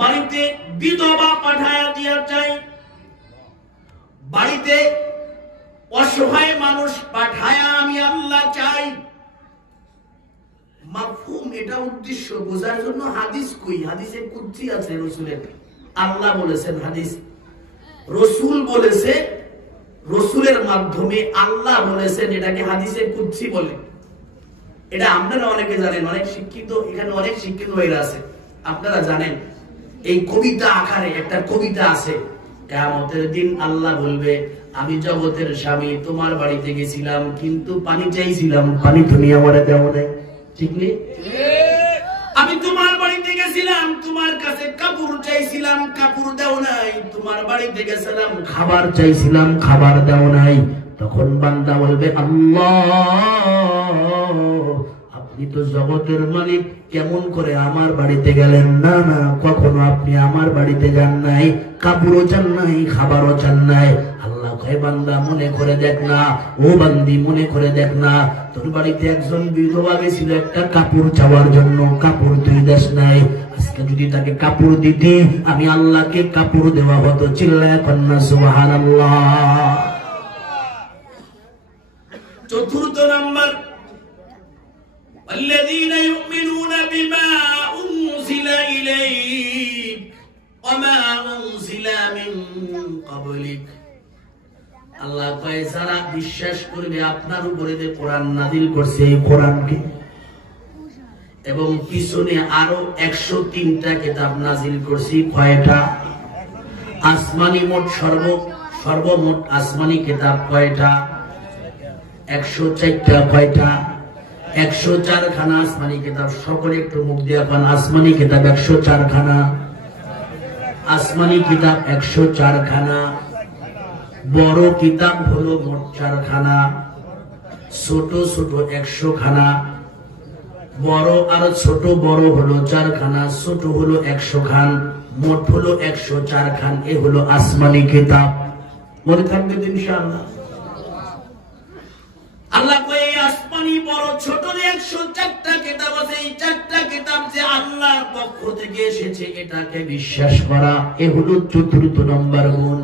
বাড়িতে বিধবা পাঠায়া দিয়া চাই, বাড়িতে অসহায় মানুষ পাঠায়া আমি আল্লাহ চাই। মাফহুম, এটা উদ্দেশ্য বোঝার জন্য হাদিস কই, হাদিসে কুদসি আছে রাসূলের। আল্লাহ বলেছেন, হাদিস রাসূল বলেছে, রাসূলের মাধ্যমে আল্লাহ বলেছেন, এটাকে হাদিসে কুদসি বলে। এটা আপনারা অনেকে জানেন, অনেক শিক্ষিত এখানে অনেক শিক্ষিত হয়ে আছে, আপনারা জানেন। এই কবিতা আকারে একটা কবিতা আছে, কিয়ামতের দিন আল্লাহ বলবে আমি জগতের স্বামী, তোমার বাড়িতে গেছিলাম কিন্তু পানি চাইছিলাম, পানি তুমি আমারে দাও নাই। ঠিক নেই? আমি তোমার বাড়িতে গেছিলাম, তোমার কাছে কাপড় চাইছিলাম, কাপড় দাও নাই। তোমার বাড়িতে গেছিলাম, খাবার চাইছিলাম, খাবার দাও নাই। তখন বান্দা বলবে আল্লাহ আপনি তো জগতের মালিক, কেমন করে আমার বাড়িতে গেলেন? না না, কখনো আপনি আমার বাড়িতে যান নাই, কাপড়ও চান নাই, খাবারও চান নাই। আল্লাহ কয় বান্দা মনে করে দেখ না, ও বান্দি মনে করে দেখ না, তোর বাড়িতে একজন বিধবা গেছিল একটা কাপড় চাওয়ার জন্য, কাপড় তুই দেশ নাই। আজকে যদি তাকে কাপড় দিতি, আমি আল্লাহকে কাপড় দেওয়া হতো। চিল্লায় কন্যা সুবহানাল্লাহ। চতুর্থ নাম্বার, الذين يؤمنون بما أنزل إليك وما أنزل من قبلك। আল্লাহ কয় যারা বিশ্বাস করবে আপনার উপরে যে কোরআন নাযিল করছে, এই কোরআনকে, এবং পিছনে আরো 103টা কিতাব নাযিল করছি। কয়টা? আসমানি মোট সর্বমোট আসমানি কিতাব কয়টা? 104টা। কয়টা? 104 খানা আসমানি কিতাব। সকলে একটু মুখ দিয়ে পান, আসমানি কিতাব 104 খানা। আসমানি কিতাব 104 খানা। বড় কিতাব হলো মোট 4 খানা, ছোট ছোট 100 খানা। বড় আর ছোট, বড় হলো 4 খানা, ছোট হলো 100 খান, মোট হলো 104 খান। এ হলো আসমানি কিতাব। মনে থাকবে ইনশাআল্লাহ। আল্লাহ কয় আসমানি বড় ছোট 104টা কিতাব আছে। এই 4টা কিতাব যে আল্লাহর পক্ষ থেকে এসেছে এটাকে বিশ্বাস করা, এ হলো 4th নম্বর গুণ।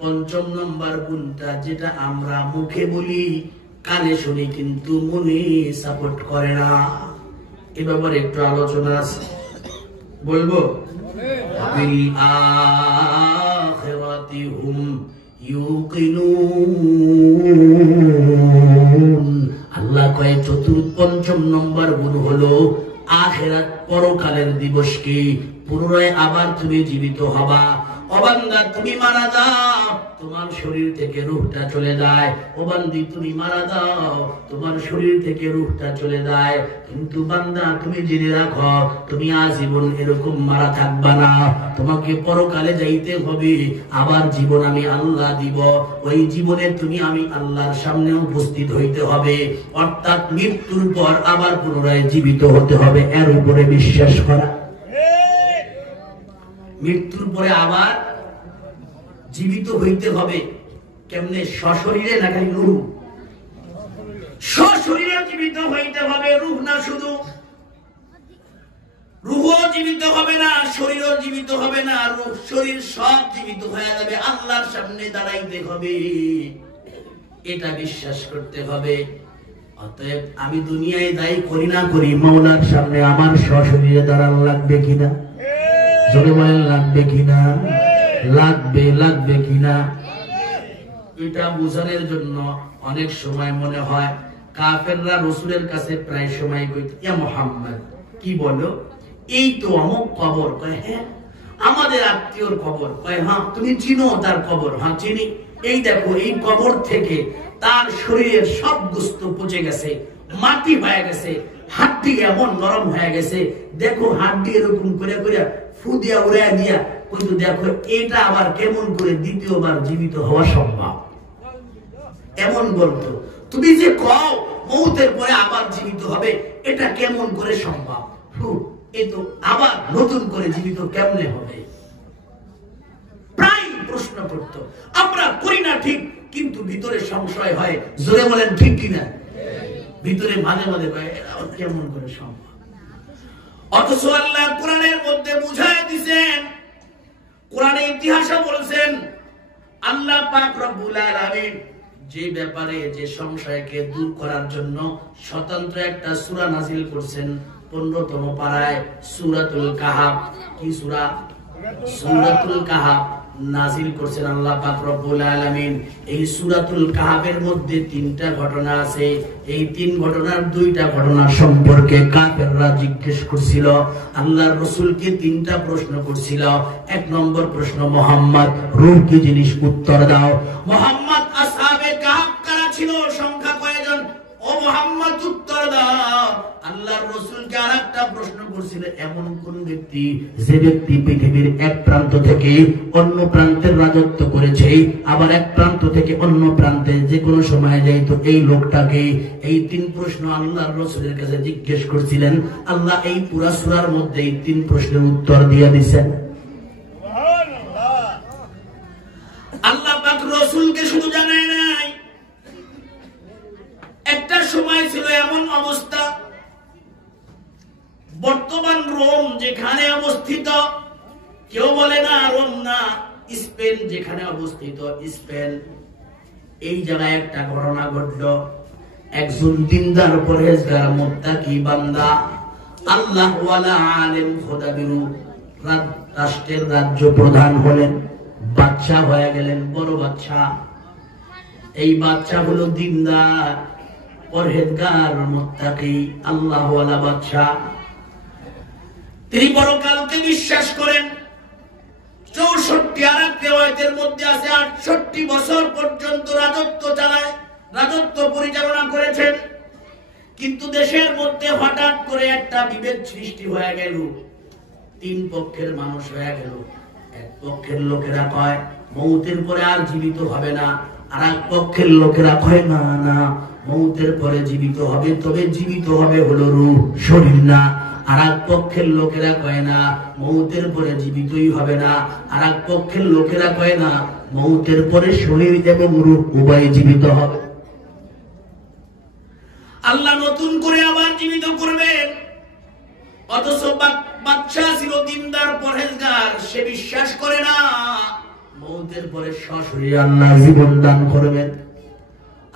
5ম নম্বর গুণটা যেটা আমরা মুখে বলি, কানে শুনি, কিন্তু মনে সাপোর্ট করে না। এ ব্যাপারে একটু আলোচনা আছে, বলবো। বিল আখিরাতি হুম ইউকিনুন। আল্লাহ কয় 4ম নম্বর গুণ হলো আখিরাত, পরকালের দিবসকে পুনরায় আবার তুমি জীবিত হবা। ও বান্দা তুমি মারা যাও, তোমার শরীর থেকে রূহটা চলে যায়। ও বান্দি তুমি মারা যাও, তোমার শরীর থেকে রূহটা চলে যায়। কিন্তু বান্দা তুমি জেনে রাখো, তুমি আজীবন এরকম মারা থাকবা না। তোমাকে পরকালে যাইতে হবে, আবার জীবন আমি আল্লাহ দিব। ওই জীবনে তুমি আমি আল্লাহর সামনে উপস্থিত হইতে হবে। অর্থাৎ মৃত্যুর পর আবার পুনরায় জীবিত হতে হবে। এর উপরে বিশ্বাস করা। মৃত্যুর পরে আবার জীবিত হইতে হবে। কেমনে? সশরীরে না খালি রূহ? সশরীরে জীবিত হইতে হবে, রূহ না। শুধু রূহও জীবিত হবে না, শরীরও জীবিত হবে না। রূহ শরীর সব জীবিত হয়ে যাবে, আল্লাহর সামনে দাঁড়াইতে হবে। এটা বিশ্বাস করতে হবে। অতএব আমি দুনিয়ায় দায়ী করি না করি, মাওলার সামনে আমার সশরীরে দাঁড়ানো লাগবে কিনা? জোরে বলেন লাগবে কিনা? লাগবে কিনা? এটা বোঝানোর জন্য অনেক সময় মনে হয় কাফেররা রাসূলের কাছে প্রায় সময় কইত, ইয়া মুহাম্মদ, কি বলো? এই তো অমুক কবর। কয় হ্যাঁ, আমাদের আত্মীয়র কবর। কয় হ্যাঁ, তুমি চিনো তার কবর? হ্যাঁ চিনি। এই দেখো, এই কবর থেকে তার শরীরের সব গোশত পচে গেছে, মাটি হয়ে গেছে, হাড্ডি এমন নরম হয়ে গেছে। দেখো হাড্ডি এরকম করে করে ফু দিয়া উড়ে দিয়া, কিন্তু দেখো এটা আবার কেমন করে দ্বিতীয়বার জীবিত হওয়া সম্ভব? এমন বলতো। তুমি যে কও মৌতের পরে আবার জীবিত হবে, এটা কেমন করে সম্ভব? এ তো আবার নতুন করে জীবিত কেমনে হবে? প্রায় প্রশ্ন করতো। আমরা করি না ঠিক, কিন্তু ভিতরে সংশয় হয়। জোরে বলেন ঠিক কিনা? ভিতরে মাঝে মাঝে কেমন করে সম্ভব? অথচ আল্লাহ কোরআনের মধ্যে বুঝায় দিয়েছেন, কোরআনে ইতিহাসে বলেছেন, আল্লাহ পাক রব্বুল আলামিন যে ব্যাপারে যে সংশয়কে দূর করার জন্য স্বতন্ত্র একটা সূরা নাযিল করেছেন 15তম পারায়, সূরাতুল কাহাফ। কি সূরা? সূরাতুল কাহাফ নাযিল করেছেন আল্লাহ পাক রব্বুল আলামিন। এই সূরাতুল কাহাফের মধ্যে 3টা ঘটনা আছে। এই 3 ঘটনার 2টা ঘটনা সম্পর্কে কাফেররা জিজ্ঞেস করছিল, আল্লাহর রাসূলকে 3টা প্রশ্ন করছিল। 1 নম্বর প্রশ্ন, মুহাম্মদ রূহ কি জিনিস? উত্তর দাও। মুহাম্মদ আসহাবে কাহাফ কারা ছিল? সংখ্যা কয়জন? ও মুহাম্মদ উত্তর দাও। আল্লাহর রাসূলকে আরেকটা প্রশ্ন করছিল, এমন কোন ব্যক্তি যে ব্যক্তি পৃথিবীর এক প্রান্ত থেকে অন্য প্রান্তের রাজত্ব করেছে, আবার এক প্রান্ত থেকে অন্য প্রান্তে যে কোনো সময় যাইতো, এই লোকটাকে? এই 3 প্রশ্ন আল্লাহর রাসূলের কাছে জিজ্ঞেস করছিলেন। আল্লাহ এই পুরা সূরার মধ্যে এই 3 প্রশ্নের উত্তর দিয়ে দিয়েছেন। সুবহানাল্লাহ। আল্লাহ পাক রাসূলকে শুধু জানায় নাই, একটা সময় ছিল এমন অবস্থা, বর্তমান রোম যেখানে অবস্থিত, কেউ বলে না রোম না, স্পেন যেখানে অবস্থিত, স্পেন, এই জায়গায় একটা ঘটনা ঘটলো। একজন দিনদার পরহেজগার মুত্তাকি বান্দা, আল্লাহ ওয়ালা আলেম খোদাবিরু রাষ্ট্রের রাজ্য প্রধান হলেন, বাদশা হয়ে গেলেন, বড় বাদশা। এই বাদশা হলো দিনদার পরহেজগার মুত্তাকি আল্লাহ ওয়ালা বাদশা। তিনি পরকালকে বিশ্বাস করেন। 64 আর রিওয়ায়াতের মধ্যে আছে 68 বছর পর্যন্ত রাজত্ব চালায়, রাজত্ব পরিচালনা করেছেন। কিন্তু দেশের মধ্যে হঠাৎ করে একটা বিভেদ সৃষ্টি হয়ে গেল, 3 পক্ষের মানুষ হয়ে গেল। এক পক্ষের লোকেরা কয় মৌতের পরে আর জীবিত হবে না। আর এক পক্ষের লোকেরা কয় না না, মৌতের পরে জীবিত হবে, তবে জীবিত হবে হলো রূহ, শরীর না। আর এক পক্ষের লোকেরা কয় না, মৌতের পরে জীবিতই হবে না। আর এক পক্ষের লোকেরা কয় না, মৌতের পরে শরীর এবং রূহ উভয় জীবিত হবে। আল্লাহ নতুন করে আবার জীবিত করবেন। অথচ বাচ্চা ছিল দিনদার পরহেজগার, সে বিশ্বাস করে না মৌতের পরে সশরীরে আল্লাহ জীবন দান করবেন,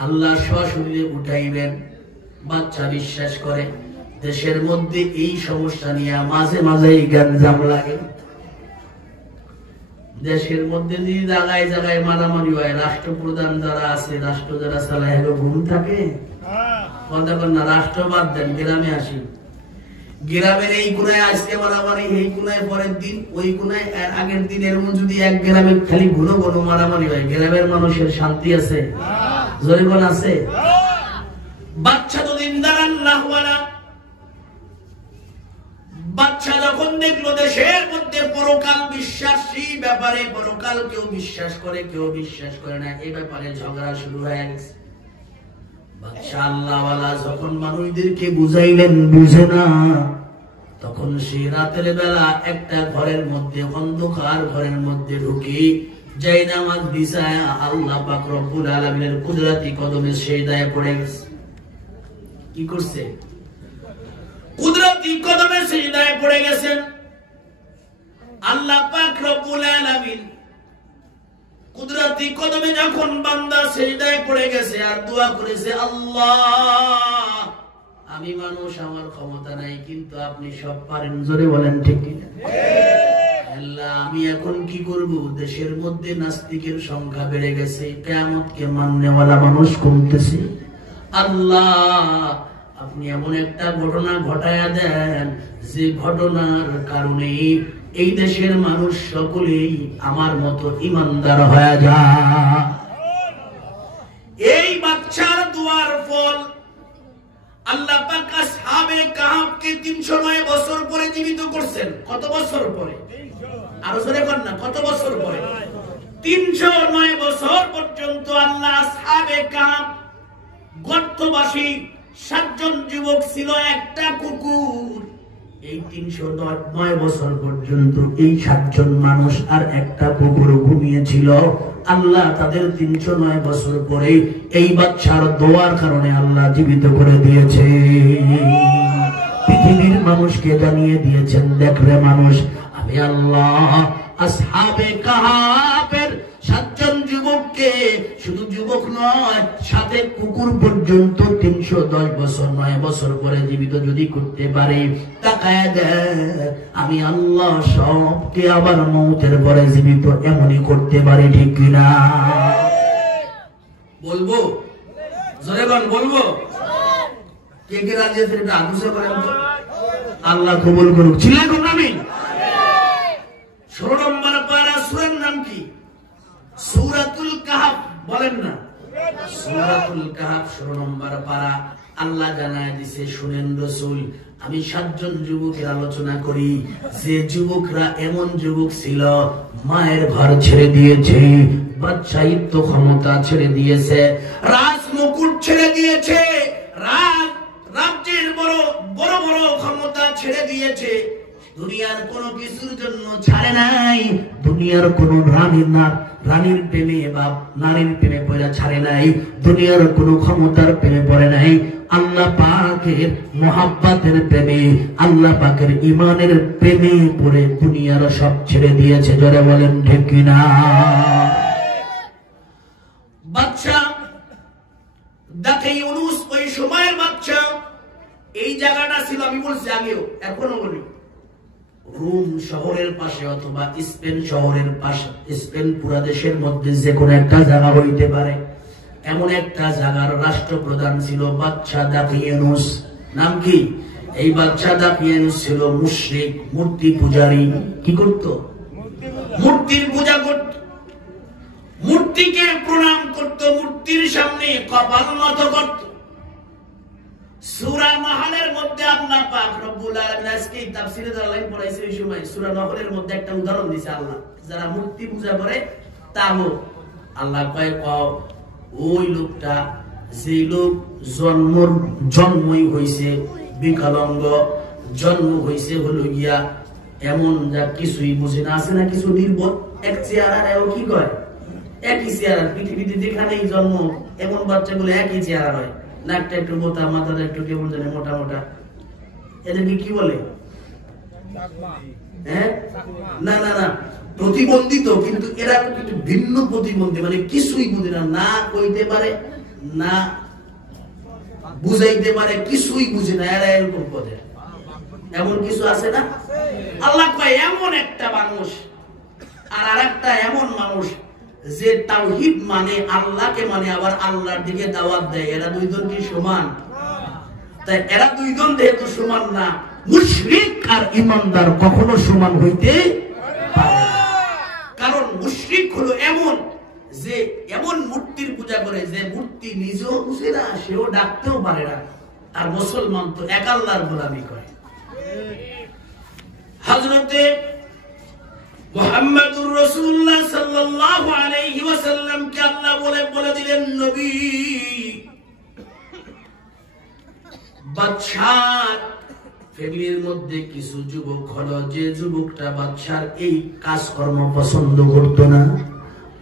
আল্লাহ সশরীরে উঠাইবেন। বাচ্চা বিশ্বাস করে। দেশের মধ্যে এই সমস্যা নিয়ে মাঝে মাঝে গ্যাঞ্জাম লাগে। দেশের মধ্যে যদি জায়গায় জায়গায় মারামারি হয়, রাষ্ট্রপ্রধান যারা আছে, রাষ্ট্র যারা চালায়, ঘুম থাকে কথা বল না। রাষ্ট্র বাদ দেন, গ্রামে আসি। গ্রামের এই কোনায় আজকে মারামারি, এই কোনায় পরের দিন, ওই কোনায় আগের দিন, এর মধ্যে যদি এক গ্রামে খালি ঘন ঘন মারামারি হয়, গ্রামের মানুষের শান্তি আছে? জরিমানা আছে? বাচ্চা তো দিনদার আল্লাহওয়ালা। বাচ্চা যখন দেখলো দেশের মধ্যে পরকাল বিশ্বাসী ব্যাপারে, পরকাল কেউ বিশ্বাস করে কেউ বিশ্বাস করে না, এই ব্যাপারে ঝগড়া শুরু হয়ে গেছে। বাচ্চা আল্লাহওয়ালা যখন মানুষদেরকে বুঝাইলেন, বুঝে না, তখন সে রাতের বেলা একটা ঘরের মধ্যে, অন্ধকার ঘরের মধ্যে ঢুকে যাই নামাজ বিছায়া আল্লাহ পাক রব্বুল আলামিনের কুদরতি কদমে সিজদায় পড়ে গেছে। কি করছে? কুদরতি কদমে সিজদায় পড়ে গেছেন। আল্লাহ পাক রব্বুল আলামিন কুদরতি কদমে যখন বান্দা সিজদায় পড়ে গেছে আর দোয়া করেছে, আল্লাহ আমি মানুষ, আমার ক্ষমতা নাই, কিন্তু আপনি সব পারেন। জোরে বলেন ঠিক কিনা? আল্লাহ আমি এখন কি করব? দেশের মধ্যে নাস্তিকের সংখ্যা বেড়ে গেছে, কিয়ামতকে মাননেওয়ালা মানুষ কমতেছে। আল্লাহ আপনি এমন একটা ঘটনা ঘটায়া দেন, যে ঘটনার কারণে এই দেশের মানুষ সকলেই আমার মতো ইমানদার হয়ে যায়। এই বাচ্চার দুয়ার ফল আল্লাহ পাক আসহাবে কাহাফকে 309 বছর পরে জীবিত করছেন। কত বছর পরে? আরো জোরে বলেন না, কত বছর পরে? 309 বছর পর্যন্ত আল্লাহ আসহাবে কাহাফ গর্তবাসী 7 জন যুবক ছিল, একটা কুকুর। এই 309 বছর পর্যন্ত এই 7 জন মানুষ আর একটা কুকুর ঘুমিয়েছিল। আল্লাহ তাদের 309 বছর পরে এই বাচ্চার দোয়ার কারণে আল্লাহ জীবিত করে দিয়েছে। পৃথিবীর মানুষকে জানিয়ে দিয়েছেন, দেখ রে মানুষ, আমি আল্লাহ আসহাবে কাহাফের 7 জন যুবককে, শুধু যুবক নয়, সাথে কুকুর পর্যন্ত 310 বছর 9 বছর পরে জীবিত যদি করতে পারি, তাকায় দেখ আমি আল্লাহ সবকে আবার মৌতের পরে জীবিত এমনই করতে পারি। ঠিক কিনা? বলবো? জোরে বল, বলবো? কে কে রাজি আছেন? এটা আগুসে করেন তো। আল্লাহ কবুল করুক। চিল্লায় করুন আমিন। 16 নম্বর পারা সূরার নাম কি? সূরাতুল কাহফ। বলেন না, সূরাতুল কাহফ 16 নম্বর পারা। আল্লাহ জানায় দিছে, শুনেন রাসূল, আমি 7 জন যুবকের আলোচনা করি, যে যুবকরা এমন যুবক ছিল, মায়ের ঘর ছেড়ে দিয়েছে, বাদশাহিত্ব ক্ষমতা ছেড়ে দিয়েছে, রাজ মুকুট ছেড়ে দিয়েছে, রাজ্যের বড় বড় বড় ক্ষমতা ছেড়ে দিয়েছে, দুনিয়ার কোন কিছুর জন্য ছাড়ে নাই, দুনিয়ার কোন রানীর প্রেমে বা নারীর প্রেমে পড়ে ছাড়ে নাই, দুনিয়ার কোন ক্ষমতার প্রেমে পড়ে নাই, আল্লাহ পাকের মোহাব্বতের প্রেমে, আল্লাহ পাকের ইমানের প্রেমে পড়ে দুনিয়ার সব ছেড়ে দিয়েছে। জোরে বলেন ঠিক কিনা? বাচ্চা দেখে ইউনুস, ওই সময়ের বাচ্চা। এই জায়গাটা ছিল, আমি বলছি আগেও, এখনো বলি, রোম শহরের পাশে অথবা স্পেন শহরের পাশে, স্পেন পুরা দেশের মধ্যে যে কোনো একটা জায়গা হইতে পারে, এমন একটা জায়গার রাষ্ট্রপ্রধান ছিল বাদশা দাকিয়ানুস। নাম কি? এই বাদশা দাকিয়ানুস ছিল মুশরিক, মূর্তি পূজারী। কি করত? মূর্তির পূজা করত, মূর্তিকে প্রণাম করত, মূর্তির সামনে কপাল নত করত। সূরা নাহলের মধ্যে আল্লাহ পাক রব্বুল আলামিন আজকে তাফসীরে যারা লাইন পড়াইছে, এই সময় সূরা নাহলের মধ্যে একটা উদাহরণ দিয়েছে আল্লাহ, যারা মূর্তি পূজা করে তাও আল্লাহ কয় কও ওই লোকটা যে লোক জন্মই হইছে বিকলাঙ্গ, জন্ম হইছে হলো গিয়া এমন যা কিছুই বুঝে না, আছে না কিছু নির্বোধ, এক চেহারা কি করে একই চেহারা, পৃথিবীতে যেখানেই জন্ম এমন বাচ্চাগুলো একই চেহারা হয়, নাকটা একটু মোটা, মাথাটা একটু কেমন জানে মোটা মোটা, এদেরকে কি বলে? হ্যাঁ, না না না, প্রতিবন্ধিত, কিন্তু এরা একটু ভিন্ন প্রতিবন্ধী, মানে কিছুই বুঝে না, না কইতে পারে না বুঝাইতে পারে, কিছুই বুঝে না, এরা এরকম পথে। এমন কিছু আছে না? আল্লাহ কয় এমন একটা মানুষ আর আরেকটা এমন মানুষ যে তাওহীদ মানে, আল্লাহকে মানে, আবার আল্লাহর দিকে দাওয়াত দেয়, এরা দুইজন কি সমান? তাই এরা দুইজন যেহেতু সমান না, মুশরিক আর ঈমানদার কখনো সমান হইতে পারে না। কারণ মুশরিক হলো এমন যে এমন মূর্তির পূজা করে যে মূর্তি নিজেও বুঝে না, সেও ডাকতেও পারে না, আর মুসলমান তো এক আল্লাহর গোলামি করে। হযরতে মুহাম্মদুর রাসূলুল্লাহ সাল্লাল্লাহু আলাইহি ওয়াসাল্লাম কে আল্লাহ বলে দিলেন নবী, বাদশার ফ্যামিলির মধ্যে কিছু যুবক হলো, যে যুবকটা বাদশার এই কাজকর্ম পছন্দ করতো না,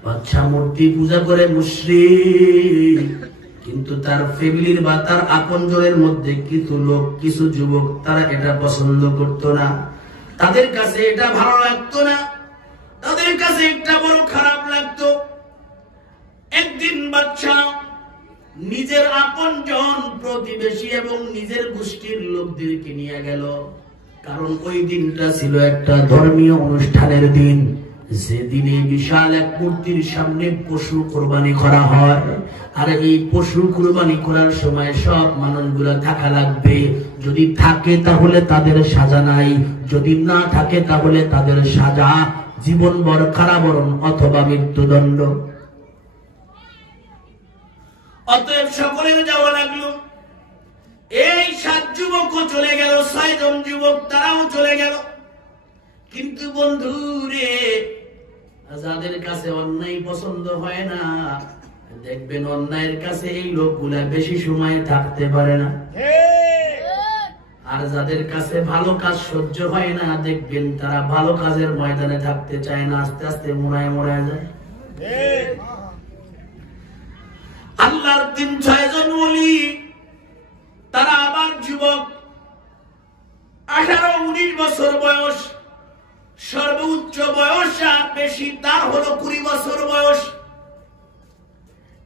বাদশা মূর্তি পূজা করে, মুশরিক, কিন্তু তার ফ্যামিলির বা তার আপনজনের মধ্যে কিছু লোক, কিছু যুবক, তারা এটা পছন্দ করতো না, তাদের কাছে এটা ভালো লাগতো না, তাদের কাছে একটা বড় খারাপ লাগতো। একদিন বাদশা নিজের আপনজন, প্রতিবেশী এবং নিজের গোষ্ঠীর লোকদেরকে নিয়ে গেল, কারণ ওই দিনটা ছিল একটা ধর্মীয় অনুষ্ঠানের দিন, যেদিনে বিশাল এক মূর্তির সামনে পশু কোরবানি করা হয়, আর এই পশু কোরবানি করার সময় সব মানুষগুলো থাকা লাগবে, যদি থাকে তাহলে তাদের সাজা নাই, যদি না থাকে তাহলে তাদের সাজা জীবনভর কারাবরণ অথবা মৃত্যুদণ্ড। অতএব সকলের যাওয়া লাগলো। এই 7 যুবকও চলে গেল, 6 জন যুবক তারাও চলে গেল। কিন্তু বন্ধু রে, যাদের কাছে অন্যায় পছন্দ হয় না, দেখবেন অন্যায়ের কাছে এই লোকগুলা বেশি সময় থাকতে পারে না, আর যাদের কাছে ভালো কাজ সহ্য হয় না, দেখবেন তারা ভালো কাজের ময়দানে থাকতে চায় না, আস্তে আস্তে মোড়ায় যায়। আল্লাহর 3-6 জন ওলি, তারা আবার যুবক, 18-19 বছর বয়স, সর্বোচ্চ বয়স আর বেশি তার হলো 20 বছর বয়স।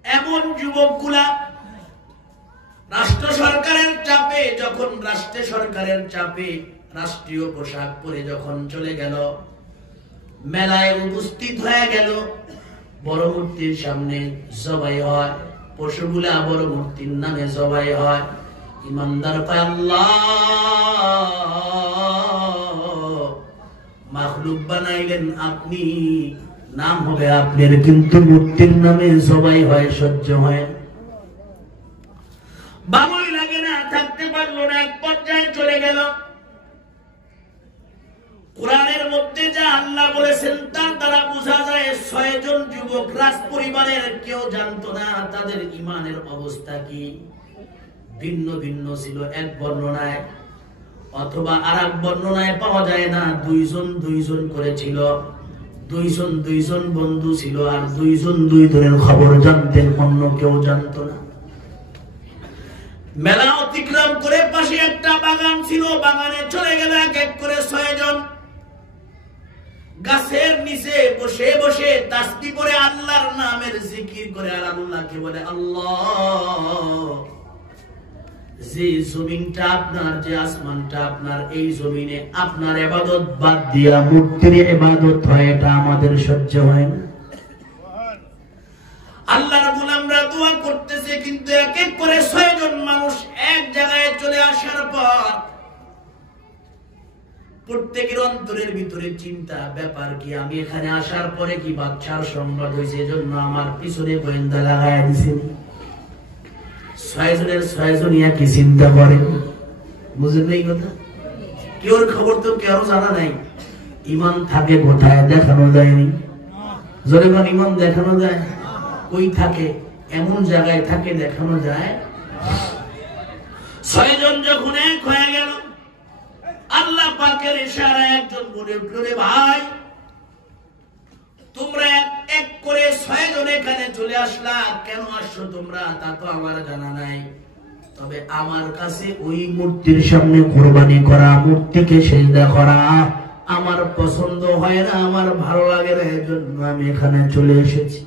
এমন যুবকগুলা রাষ্ট্র সরকারের চাপে, যখন রাষ্ট্র সরকারের চাপে রাষ্ট্রীয় পোশাক পরে যখন চলে গেল, মেলায় উপস্থিত হয়ে গেল, বড় মূর্তির সামনে জবাই হয়, পশুগুলা বড় মূর্তির নামে জবাই হয়। ইমানদার পায় আল্লাহ মাখলুক বানাইলেন আপনি, নাম হবে আপনার, কিন্তু মূর্তির নামে জবাই হয়, সহ্য হয়, ভালোই লাগে না, থাকতে পারলো না, এক পর্যায়ে চলে গেল। কোরআনের মধ্যে যা আল্লাহ বলেছেন তার দ্বারা বোঝা যায় 6 জন যুবক রাজ পরিবারের কেউ জানতো না তাদের ঈমানের অবস্থা কি, ভিন্ন ভিন্ন ছিল এক বর্ণনায়, অথবা আরেক বর্ণনায় পাওয়া যায় না 2 জন 2 জন করেছিল, 2 জন 2 জন বন্ধু ছিল, আর 2 জন 2 জনের খবর জানতেন, অন্য কেউ জানতো না। মেলা অতিক্রম করে পাশে একটা বাগান ছিল, বাগানে চলে গেল এক এক করে 6 জন। গাছের নিচে বসে বসে তাসবিহ করে আল্লাহর নামের জিকির করে, আর আল্লাহকে বলে আল্লাহ, যে জমিনটা আপনার, যে আসমানটা আপনার, এই জমিনে আপনার ইবাদত বাদ দিয়া মূর্তির ইবাদত হয়, এটা আমাদের সহ্য হয় না। আল্লাহর গোলামরা দোয়া করতেছে, কিন্তু এক এক করে 6 জন মানুষ এক জায়গায় চলে আসার পর প্রত্যেকের অন্তরের ভিতরে চিন্তা, ব্যাপার কি, আমি এখানে আসার পরে কি বাদশার সংবাদ হয়েছে, এজন্য আমার পিছনে গোয়েন্দা লাগাইয়া দিছেন। 6 জনের 6 জন কি চিন্তা করেন, বুঝলেন এই কথা? কেউর খবর তো কেউ জানা নাই, ঈমান থাকে কোথায় দেখানো যায়নি। যখন ইমান দেখানো যায়, কই থাকে? এমন জায়গায় থাকে দেখানো যায়। 6 জন যখন এক হয়ে গেল, আল্লাহ পাকের ইশারায় একজন বলে উঠল, রে ভাই তোমরা এক করে 6 জন এখানে চলে আসলা, কেন আসছো তোমরা তা তো আমার জানা নাই। তবে আমার কাছে ওই মূর্তির সামনে কুরবানি করা, মূর্তিকে সিজদা করা আমার পছন্দ হয় না, আমার ভালো লাগে না, এজন্য আমি এখানে চলে এসেছি।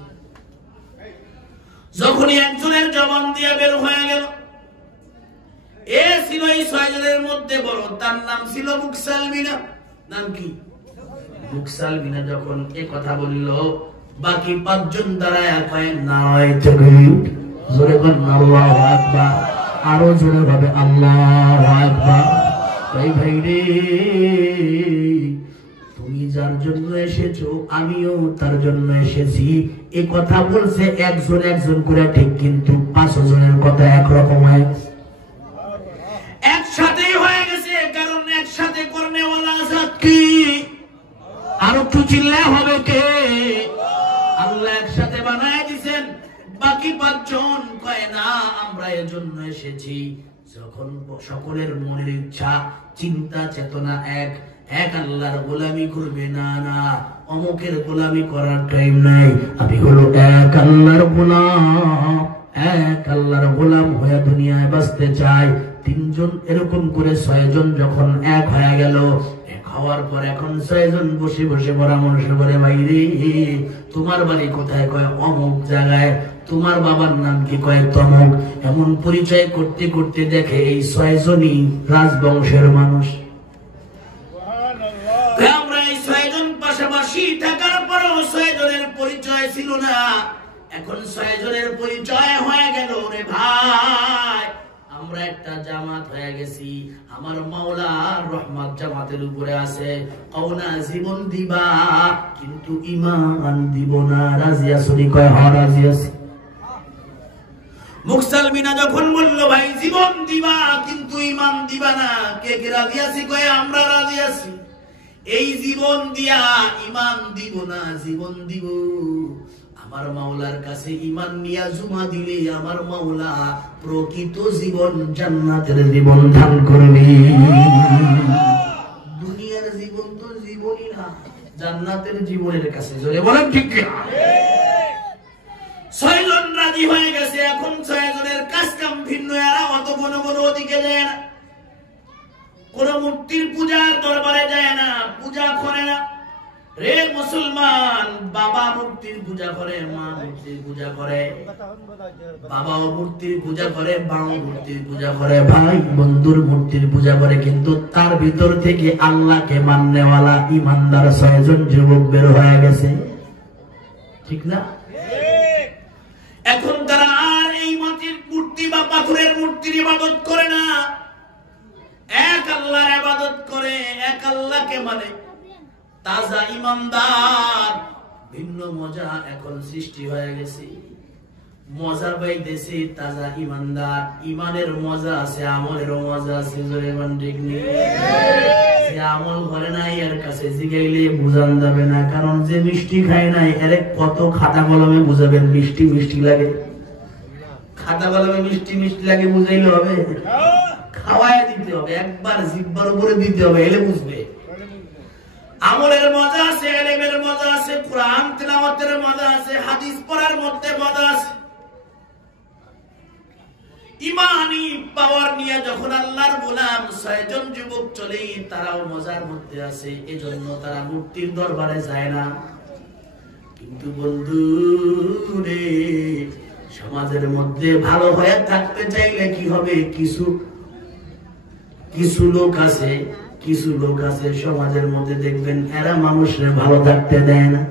যখনই একজনের জবান দিয়ে বের হয়ে গেল, এ ছিল এই 6 জনের মধ্যে বড়, তার নাম ছিল মুকসালমিনা। নাম কি? মুকসালমিনা। যখন এ কথা বলল, বাকি 5 জন দাঁড়ায় কয় নারায়ে তাকবীর, জোরে বল আল্লাহু আকবার, আরো জোরে ভাবে আল্লাহু আকবার। ভাই ভাই রে, তুমি যার জন্য এসেছো আমিও তার জন্য এসেছি। এই কথা বলছে একজন একজন করে ঠিক, কিন্তু 5 জনের কথা একরকম হয়ে গেছে, একসাথে হয়ে গেছে। কারণ একসাথে করনেওয়ালা জাত কি? আর একটু চিল্লায় হবে কে? আল্লাহ একসাথে বানায় দিয়েছেন। বাকি 5 জন কয় না, আমরা এর জন্য এসেছি। যখন সকলের মনের ইচ্ছা, চিন্তা, চেতনা এক আল্লাহর গোলামি করবে, না না অমুকের গোলামি করার টাইম নাই, আমি হলো এক আল্লাহর গোলাম, এক আল্লাহর গোলাম হয়ে দুনিয়ায় বাঁচতে চাই। 3 জন এরকম করে 6 জন যখন এক হয়ে গেল, হওয়ার পর এখন 6 জন বসে বসে পরামর্শ করে, ভাইরে তোমার বাড়ি কোথায়? কয় অমুক জায়গায়। তোমার বাবার নাম কি? কয় তমুক। এমন পরিচয় করতে করতে দেখে এই 6 জনই রাজবংশের মানুষ। আমরা এই 6 জন পাশাপাশি থাকার পরও 6 জনের পরিচয় ছিল না। এখন 6 জনের পরিচয় হয়ে গেল। রে ভাই, আমরা একটা জামাত হয়ে গেছি, আমার মাওলার রহমত জামাতের উপরে আছে। কওনা জীবন দিবা কিন্তু ঈমান দিব না, রাজি আছি? কয় হ্যাঁ রাজি আছি। মুকসালমিনা যখন বলল, ভাই জীবন দিবা কিন্তু ঈমান দিবা না, কে কে রাজি আছি? কয় আমরা রাজি আছি। এই জীবন দিয়া ঈমান দিব না, জীবন দিব। আমার মাওলার কাছে ঈমান নিয়া জুমা দিলে আমার মাওলা প্রকৃত জীবন, জান্নাতের জীবন দান করবে। দুনিয়ার জীবন তো জীবনই না, জান্নাতের জীবনের কাছে জোরে বলেন ঠিক কি? 6 জন রাজি হয়ে গেছে। এখন 6 জনের কাজ কাম ভিন্ন, এরা অত কোনো ওদিকে যায় না, কোন মূর্তির পূজার দরবারে যায় না, পূজা করে না। রে মুসলমান, বাবা মূর্তির পূজা করে, মা মূর্তির পূজা করে, বাবাও মূর্তির পূজা করে, মাও মূর্তির পূজা করে, ভাই বন্ধুর মূর্তির পূজা করে, কিন্তু তার ভিতর থেকে আল্লাহকে মাননেওয়ালা ইমানদার 6 জন যুবক বের হয়ে গেছে, ঠিক না? এখন তারা আর এই মাটির মূর্তি বা পাথরের মূর্তির ইবাদত করে না, এক আল্লাহর ইবাদত করে, এক আল্লাহকে মানে। তাজা ইমানদার, ভিন্ন মজা এখন সৃষ্টি হয়ে গেছে, মজা পাইতেছে তাজা ইমানদার। ইমানের মজা আছে, আমলেরও মজা আছে, জোরে বলেন ঠিক নেই? যে আমল করে নাই এর কাছে জিগাইলে বুঝান যাবে না, কারণ যে মিষ্টি খায় নাই এর কত খাতা কলমে বুঝাবেন মিষ্টি মিষ্টি লাগে, খাতা কলমে মিষ্টি মিষ্টি লাগে বুঝাইলে হবে? খাওয়ায় দিতে হবে, একবার জিহ্বার উপরে দিতে হবে, এলে বুঝবে। আমলের মজা আছে, ইলমের মজা আছে, কোরআন তেলাওয়াতের মজা আছে, হাদিস পড়ার মধ্যে মজা আছে। ইমানি পাওয়ার নিয়ে যখন আল্লাহর গোলাম 6 জন যুবক চলে, তারাও মজার মধ্যে আছে, এজন্য তারা মূর্তির দরবারে যায় না। কিন্তু বন্ধু রে, সমাজের মধ্যে ভালো হয়ে থাকতে চাইলে কি হবে? কিছু লোক আছে সমাজের মধ্যে, দেখবেন এরা মানুষের ভালো থাকতে দেয় না।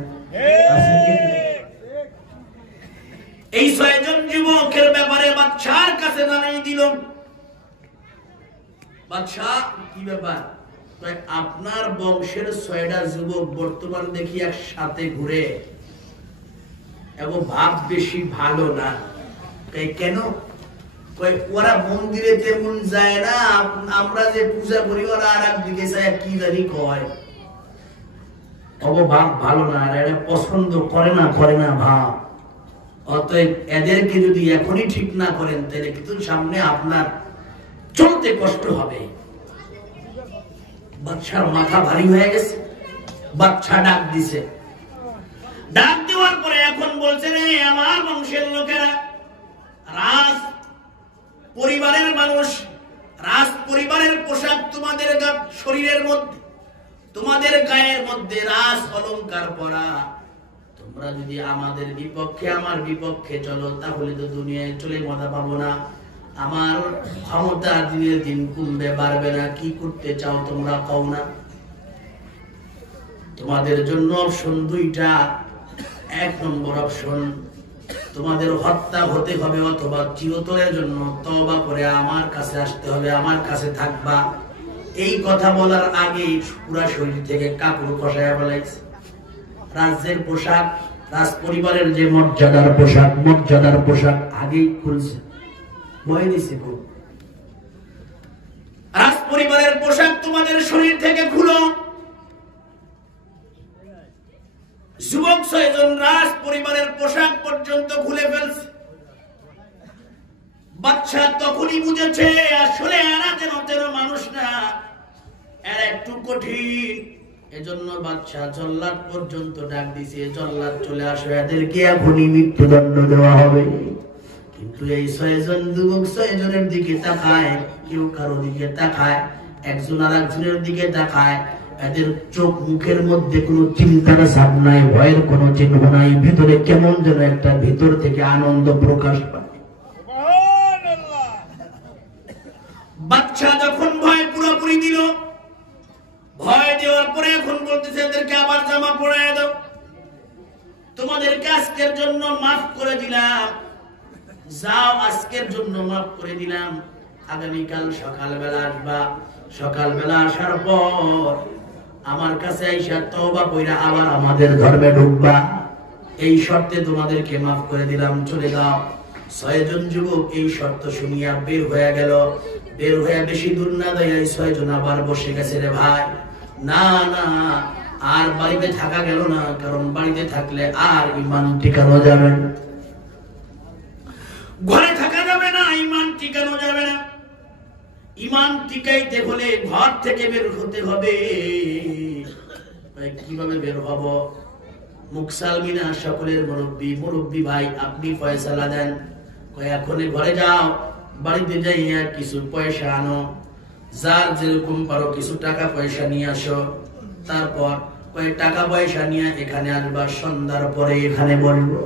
এই 6 জন যুবকের ব্যাপারে বাদশার কাছে জানাই দিল। বাদশা, কি ব্যাপার? আপনার বংশের 6টা যুবক বর্তমান দেখি একসাথে ঘুরে, এবং ভাব বেশি ভালো না। কেন? ওরা মন্দিরে তেমন যায় না, আমরা যে পূজা করি ওরা আর একদিকে যায়, কি জানি কয়। অবভাব ভালো না, এটা পছন্দ করে না ভাব। অতএব এদেরকে যদি এখনই ঠিক না করেন তাহলে কিন্তু সামনে আপনার চলতে কষ্ট হবে। বাদশার মাথা ভারী হয়ে গেছে, বাদশা ডাক দিছে। ডাক দেওয়ার পরে এখন বলছে, রে আমার বংশের লোকেরা, রাজ পরিবারের মানুষ, রাজ পরিবারের পোশাক তোমাদের শরীরের মধ্যে, তোমাদের গায়ের মধ্যে রাজ অলংকার পরা, তোমরা যদি আমাদের বিপক্ষে, আমার বিপক্ষে চলো তাহলে তো দুনিয়ায় চলে মজা পাবো না। আমার ক্ষমতা দিনের দিন কমবে, বাড়বে না। কি করতে চাও তোমরা কও না। তোমাদের জন্য অপশন দুইটা। এক নম্বর অপশন, তোমাদের হত্যা হতে হবে, অথবা চিরতরের জন্য তওবা করে আমার কাছে আসতে হবে, আমার কাছে থাকবা। এই কথা বলার আগে পুরা শরীর থেকে কাপড় খসায়া ফেলাইছে। রাজ্যের পোশাক, রাজ পরিবারের যে মর্যাদার পোশাক, মর্যাদার পোশাক আগেই খুলছে, ভয় দিছে। রাজ পরিবারের পোশাক তোমাদের শরীর থেকে খুলো। যুবক 6 জন রাজ পরিবারের পোশাক পর্যন্ত খুলে ফেলছে। বাদশা তখনই বুঝেছে আসলে এরা যেন মানুষ না, এরা একটু কঠিন। এজন্য বাদশা জল্লাদ পর্যন্ত ডাক দিছে, জল্লাদ চলে আসো, এদেরকে এখনই মৃত্যুদণ্ড দেওয়া হবে। কিন্তু এই 6 জন যুবক 6 জনের দিকে তাকায়, কেউ কারো দিকে তাকায়, একজন আর একজনের দিকে তাকায়। এদের চোখ মুখের মধ্যে কোনো চিন্তার ছাপ নাই, ভয়ের কোনো চিহ্ন নাই। ভিতরে কেমন যেন একটা ভিতর থেকে আনন্দ প্রকাশ পায়। বাদশা যখন ভয় পুরোপুরি দিল, ভয় দেওয়ার পরে এখন বলতেছে এদেরকে আবার জামা পরায় দাও, তোমাদেরকে আজকের জন্য মাফ করে দিলাম, যাও আজকের জন্য মাফ করে দিলাম, আগামীকাল সকালবেলা আসবা, সকালবেলা আসার পর আমার কাছে আইসা তওবা কইরা আবার আমাদের ধর্মে ঢুকবা, এই শর্তে তোমাদেরকে মাফ করে দিলাম, চলে যাও। 6 জন যুবক এই শর্ত শুনিয়া বের হয়ে গেল। বের হয়ে বেশি দূর না যাইয়া 6 জন আবার বসে গেছে। রে ভাই, না না, আর বাড়িতে থাকা গেল না, কারণ বাড়িতে থাকলে আর ঈমান টিকানো যাবে না, ঘরে থাকা যাবে না, ঈমান টিকানো যাবে না। ঈমান টিকাইতে হলে ঘর থেকে বের হতে হবে। কিভাবে বের হব? মুকসালমিনা সকলের মুরব্বী ভাই, আপনি ফয়সালা দেন। এখন ঘরে যাও, বাড়িতে যাইয়া কিছু পয়সা আনো, যার যেরকম পারো কিছু টাকা পয়সা নিয়ে আসো। তারপর টাকা পয়সা নিয়ে এখানে আসবা, সন্ধ্যার পরে এখানে বলবো।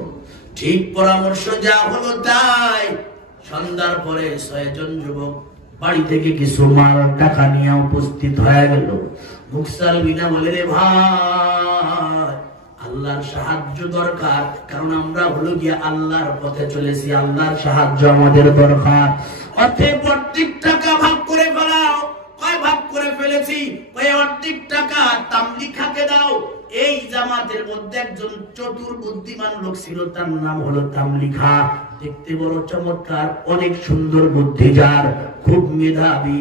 ঠিক পরামর্শ যা হলো তাই। সন্ধ্যার পরে 6 জন যুবক বাড়ি থেকে কিছু মাল টাকা নিয়ে উপস্থিত হয়ে গেল। মুকসালমিনা বলে, রে ভাই, আল্লাহর সাহায্য দরকার, কারণ আমরা হলো গিয়ে আল্লাহর পথে চলেছি, আল্লাহর সাহায্য আমাদের দরকার। অতএব অর্ধেক টাকা ভাগ করে ফেলাও। কয় ভাগ করে ফেলেছি? অর্ধেক টাকা তামলিখাকে দাও। এই জামাতের মধ্যে একজন চতুর বুদ্ধিমান লোক ছিল, তার নাম হলো তামলিখা। দেখতে বড় চমৎকার, অনেক সুন্দর বুদ্ধি যার, খুব মেধাবী,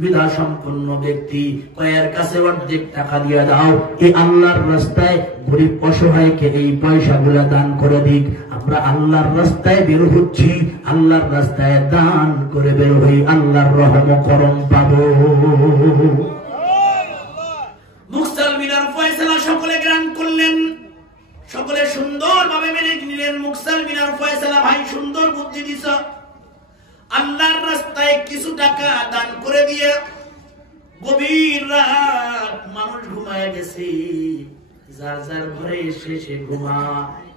মেধা সম্পন্ন ব্যক্তি। কয়ের কাছে অর্ধেক টাকা দিয়ে দাও, এই আল্লাহর রাস্তায় গরিব অসহায়কে এই পয়সাগুলা দান করে দিক। আমরা আল্লাহর রাস্তায় বের হচ্ছি, আল্লাহর রাস্তায় দান করে বের হই, আল্লাহর রহম করম পাবো। মুকসালমিনার ফয়সালা সকলে গ্রহণ করলেন, সকলে সুন্দরভাবে মেনে নিলেন। মুকসালমিনার ফয়সালা, ভাই সুন্দর বুদ্ধি দিছ, আল্লাহর রাস্তায় কিছু টাকা দান করে দিয়ে গভীর রাত মানুষ ঘুমায় গেছে, যার যার ঘরে এসে সে ঘুমায়।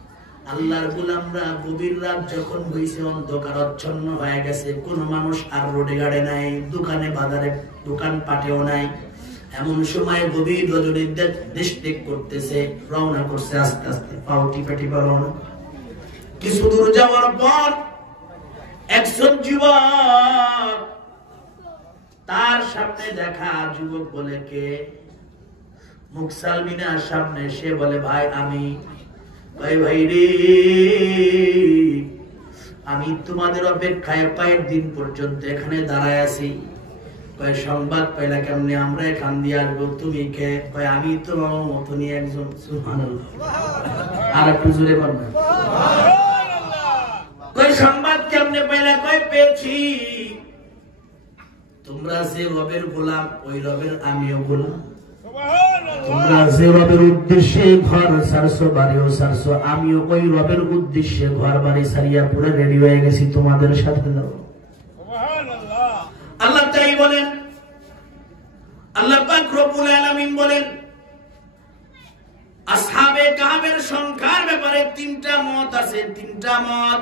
আল্লাহর গোলামরা গভীর রাত যখন হইছে, অন্ধকারাচ্ছন্ন হয়ে গেছে, কোন মানুষ আর রোডে গাড়ে নাই, দোকানে বাজারে দোকান পাটেও নাই। এমন সময় গভীর রজনীর দেশ ত্যাগ করতেছে, রওনা করছে আস্তে আস্তে, পাও টিপে টিপে রওনা। কিছু দূর যাওয়ার পর একজন যুবক, তার সামনে দেখা। যুবক বলে, কে? মুকসালমিনার সামনে সে বলে, ভাই আমি। ভাই ভাই রে, আমি তোমাদের অপেক্ষায় কয়েকদিন পর্যন্ত এখানে দাঁড়ায় আছি। কয় সংবাদ পাইলা কেমনে? আমরা এখান দিয়ে আসবো, তুমি কে? কয় আমি তো মতনই একজন। সুবহানাল্লাহ। আর একটু জোরে বলবেন। কয় সংবাদ কেমনে পাইলা? কয় পেয়েছি, তোমরা যে রবের গোলাম ওই রবের আমিও গোলাম। তোমরা যে রবের উদ্দেশ্যে ঘর ছাড়ছো, বাড়িও ছাড়ছো, আমিও ওই রবের উদ্দেশ্যে ঘর বাড়ি ছাড়িয়া পুরো রেডি হয়ে গেছি তোমাদের সাথে যাবো। আল্লাহ তাই বলেন, আল্লাহ পাক রব্বুল আলামিন বলেন আসহাবে কাহফের সংখ্যার ব্যাপারে তিনটা মত আছে, তিনটা মত।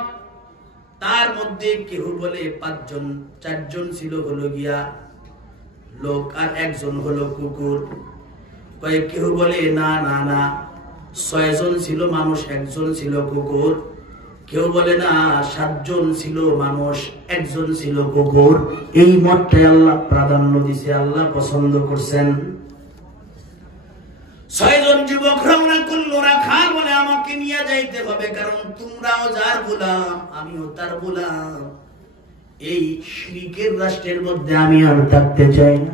তার মধ্যে কেউ বলে 5 জন, 4 জন ছিল হলো গিয়া লোক আর 1 জন হলো কুকুর। কয়েক কেউ বলে না না না 6 জন ছিল মানুষ, 1 জন ছিল কুকুর। কেউ বলে না 7 জন ছিল মানুষ, 1 জন ছিল কুকুর। এই মতটাই আল্লাহ প্রাধান্য দিয়েছে, আল্লাহ পছন্দ করছেন। 6 জন যুবক রওনা করলো, রাখাল বলে আমাকে নিয়ে যাইতে হবে, কারণ তোমরাও যার গোলাম আমিও তার গোলাম। এই শিরকের রাষ্ট্রের মধ্যে আমি আর থাকতে চাই না।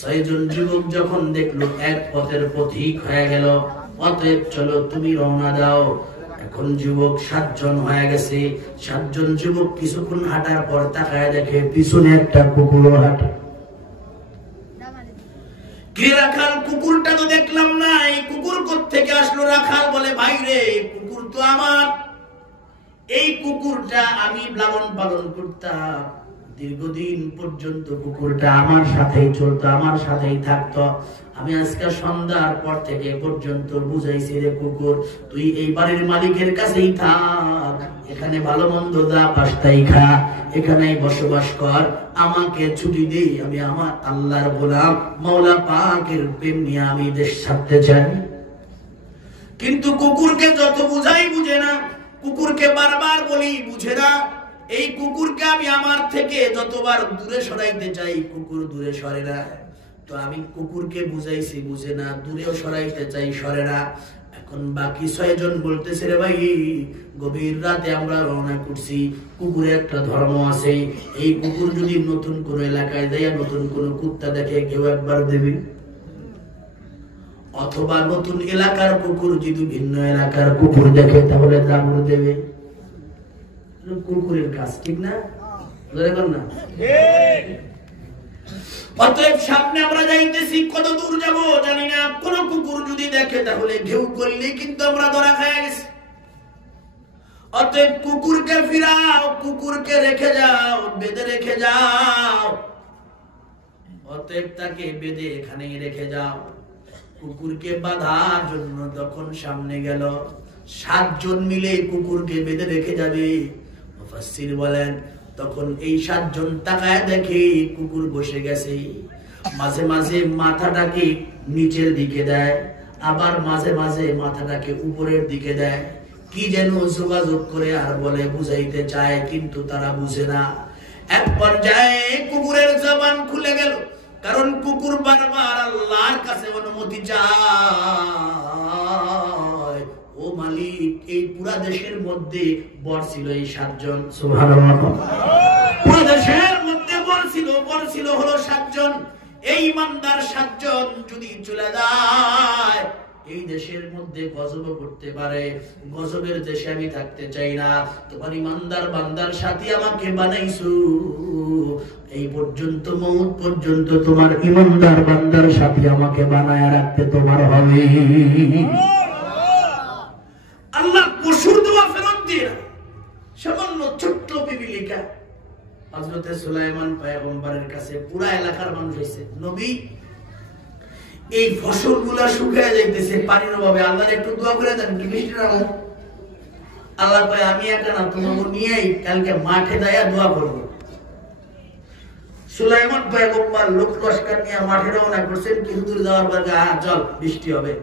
6 জন যুবক যখন দেখলো এক পথের পথিক হয়ে গেল, অতএব চলো তুমি রওনা দাও। এখন যুবক 7 জন হয়ে গেছে। 7 জন যুবক কিছুক্ষণ হাঁটার পর তাকায় দেখে পিছনে একটা কুকুরও হাঁটে। কি রাখাল, কুকুরটা তো দেখলাম না, এই কুকুর কোত্থেকে আসলো? রাখাল বলে ভাই রে, কুকুর তো আমার, এই কুকুরটা আমি লালন পালন করতাম দীর্ঘদিন পর্যন্ত। কুকুরটা আমার সাথেই চলতো, আমার সাথেই থাকতো। আমি আজকে সন্ধ্যার পর থেকে পর্যন্ত বুঝাইছি রে কুকুর, তুই এই বাড়ির মালিকের কাছেই থাক, এখানে ভালো মন্দ যা পাস তাই খা, এখানেই বসবাস কর, আমাকে ছুটি দে, আমি আমার আল্লাহর গোলাম মাওলা পাকের প্রেম নিয়ে আমি দেশ ছাড়তে চাই। কিন্তু কুকুরকে যত বুঝাই বুঝে না, কুকুরকে বারবার বলি বুঝে না। এই কুকুরকে আমি আমার থেকে যতবার দূরে সরাইতে চাই, কুকুর দূরে সরে না। তো আমি কুকুরকে বুঝাইছি বুঝে না, দূরেও সরাইতে চাই, সরে না। এখন বাকি 6 জন বলতেছে রে ভাই, গভীর রাতে আমরা রওনা করছি, কুকুরের একটা ধর্ম আছে, এই কুকুর যদি নতুন কোন এলাকায় যায়, নতুন কোন কুত্তা দেখে কেউ একবার দেবে, অথবা নতুন এলাকার কুকুর যদি ভিন্ন এলাকার কুকুর দেখে তাহলে দাবড় দেবে। কুকুরের কাজ ঠিক না? না অতএব সামনে আমরা যাইতেছি, কত দূর যাব জানি না। কোন কুকুর যদি দেখে তাহলে ঘেউ করলে কিন্তু আমরা ধরা খায় গেছি। অতএব কুকুরকে ফিরাও, কুকুরকে রেখে যাও, বেঁধে রেখে যাও। অতএব তাকে বেঁধে এখানেই রেখে যাও। কুকুরকে বাঁধার জন্য তখন সামনে গেল, 7 জন মিলে কুকুরকে বেঁধে রেখে যাবে। মুফাসসির বলেন তখন এই 7 জন তাকায় দেখে কুকুর বসে গেছে। মাঝে মাঝে মাথাটাকে নিচের দিকে দেয়, আবার মাঝে মাঝে মাথাটাকে উপরের দিকে দেয়, কি যেন যোগাযোগ করে আর বলে বুঝাইতে চায়, কিন্তু তারা বুঝে না। এক পর্যায়ে কুকুরের জবান খুলে গেল, কারণ কুকুর বারবার আল্লাহর কাছে অনুমতি চায়। ও মালিক, এই পুরা দেশের মধ্যে বর ছিল এই 7 জন। সুবহানাল্লাহ। পুরা দেশের মধ্যে বর ছিল হলো 7 জন। এই ইমানদার 7 জন যদি চলে যায়, এই দেশের মধ্যে গজব করতে পারে। গজবের দেশে আমি থাকতে চাই না। তোমার ইমানদার বান্দার সাথে আমাকে বানাইছো, এই পর্যন্ত মওত পর্যন্ত তোমার ইমানদার বান্দার সাথে আমাকে বানায় রাখতে তোমার হবে। আল্লাহ পশুর দোয়া ফেরত দিয়ে সামান্য ছোট্ট পিপিলিকা হযরতে সুলাইমান পয়গম্বরের কাছে পুরা এলাকার মানুষ এসে, নবী এই ফসলগুলা শুকিয়ে যাইতেছে পানির অভাবে, আল্লাহর একটু দোয়া করে দেন, কি বৃষ্টি না হোক। আল্লাহ কয় আমি একা না, তোমাকে নিয়েই কালকে মাঠে দায়া দোয়া করব। সুলাইমান পয়গম্বর লোক লস্কর নিয়ে মাঠে রওনা করছেন। কি হুজুর যাওয়ার পর চল বৃষ্টি হবে।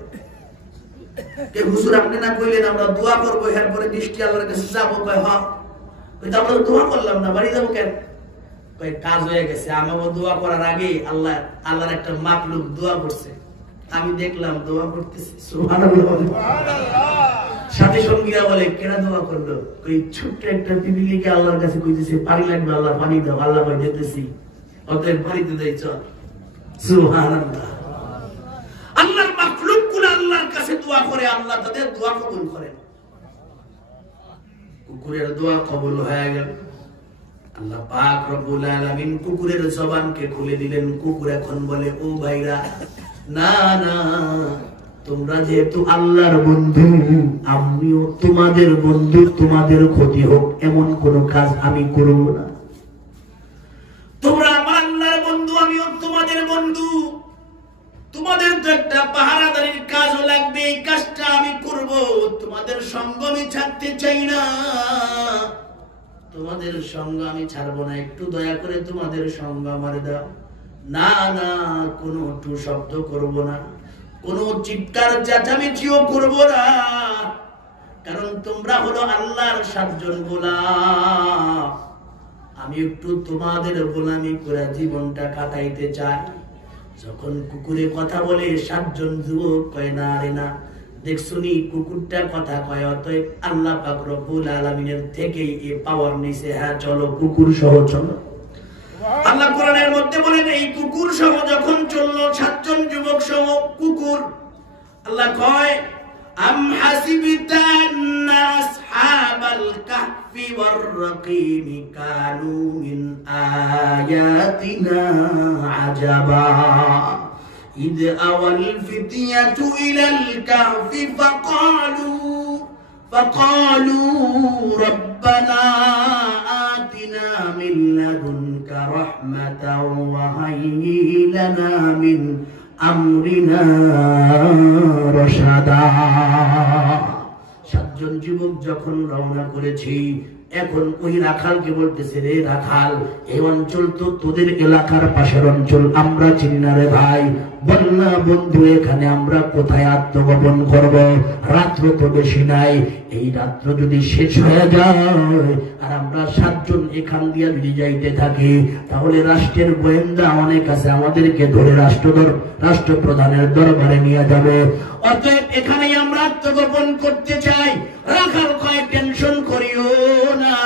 কে হুজুর আপনি না কইলেন আমরা দোয়া করব, এরপরে বৃষ্টি আল্লাহর কাছে যাবো? কয় হ্যাঁ। কিন্তু আমরা দোয়া করলাম না, বাড়ি যাবো কেন? কয় কাজ হয়ে গেছে, আমাকে দোয়া করার আগে আল্লাহর একটা মাকলুক দোয়া করছে, আমি দেখলাম দোয়া করতেছে। সুবহানাল্লাহ। সাথী সঙ্গীরা বলে কেনা দোয়া করলো? ওই ছোট্ট একটা পিপিলিকা আল্লাহর কাছে কইতেছে পানি লাগবে, আল্লাহ পানি দাও। আল্লাহ কয় দিতেছি। অতএব বাড়িতে যাই চল। সুবহানাল্লাহ। আল্লাহর মাখলুকগুলো আল্লাহর কাছে দোয়া করে, আল্লাহ তাদের দোয়া কবুল করেন। কুকুরের দোয়া কবুল হয়ে গেল। আল্লাহ পাক রব্বুল আলামিন কুকুরের জবানকে খুলে দিলেন। কুকুর এখন বলে, ও ভাইরা, না না, তোমরা যেহেতু আল্লাহর বন্ধু, আমিও তোমাদের বন্ধু, তোমাদের ক্ষতি হোক এমন কোন কাজ আমি করব না। তোমরা আমার আল্লাহর বন্ধু, আমিও তোমাদের বন্ধু, তোমাদের তো একটা পাহারাদারির কাজও লাগবে, এই কাজটা আমি করব। তোমাদের সঙ্গ আমি ছাড়তে চাই না, তোমাদের সঙ্গ আমি ছাড়বো না, একটু দয়া করে তোমাদের সঙ্গ আমার দাও। না না, কোনো টু শব্দ করব না, কোনো চিৎকার চেঁচামেচিও করব না, কারণ তোমরা হলো আল্লাহর 7 জন গোলাম। আমি একটু তোমাদের গোলামি করে জীবনটা কাটাইতে চাই। যখন কুকুরে কথা বলে 7 জন যুবক কয়, না রে না, দেখছুনি কুকুরটা কথা কয়, অতএব আল্লাহ পাক রব্বুল আলামিনের থেকেই এই পাওয়ার নিছে। হ্যাঁ চলো, কুকুর সহ চলো। আল্লাহ কোরআনের মধ্যে বলেন, এই কুকুর সহ যখন চললো 7 জন যুবক সহ কুকুর, আল্লাহ কয়, আম হাসিবিতা আন্না আসহাবাল কাহফি ওয়ার রাকিম কানু মিন আয়াতিনা আজাবা ইদ আওয়াল ফিতিয়াতু ইলাল কাহফি ফাকালু রব্বানা আতিনা মিন লাদুনকা রাহমাতাও ওয়া হায়্যি লানা মিন আমরিনা রশাদা। 7 জন যুবক যখন রওনা করেছি, এখন ওই রাখালকে বলতেছে, রে রাখাল, এই অঞ্চল তো তোদের এলাকার পাশের অঞ্চল, আমরা চিনি না রে ভাই, বল না বন্ধু, এখানে আমরা কোথায় আত্মগোপন করব? রাত্র তো বেশি নাই, এই রাত্র যদি শেষ হয়ে যায় আর আমরা 7 জন এখান দিয়ে যদি যাইতে থাকি, তাহলে রাষ্ট্রের গোয়েন্দা অনেক আছে, আমাদেরকে ধরে রাষ্ট্রপ্রধানের দরবারে নিয়ে যাবে। অতএব এখানেই আমরা আত্মগোপন করতে চাই। রাখাল কয়, টেনশন করিও না,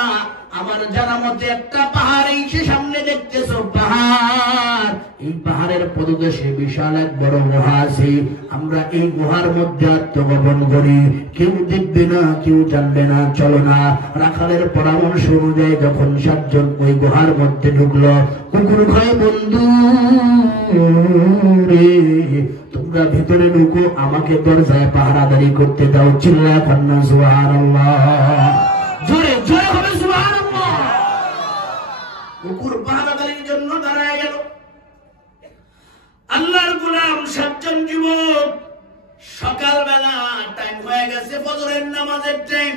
আমার জানা মতে একটা পাহাড়, এই সে সামনে দেখতেছো পাহাড়, এই পাহাড়ের পদদেশে বিশাল এক বড় গুহা আছে, আমরা এই গুহার মধ্যে আত্মগোপন করি, কেউ দেখবে না, কেউ জানবে না, চলো না। রাখালের পরামর্শ অনুযায়ী যখন 7 জন ওই গুহার মধ্যে ঢুকলো, কুকুর কয়, বন্ধু রে, তোমরা ভিতরে ঢুকো, আমাকে দরজায় পাহারাদারি করতে দাও। চিল্লায় কন্যা সুবহানাল্লাহ, জোরে জোরে হবে সুবহানাল্লাহ। কুকুর পাহারাদারির জন্য দাঁড়ায় গেল। আল্লাহর গোলাম 7 জন যুবক, সকালবেলা টাইম হয়ে গেছে, ফজরের নামাজের টাইম।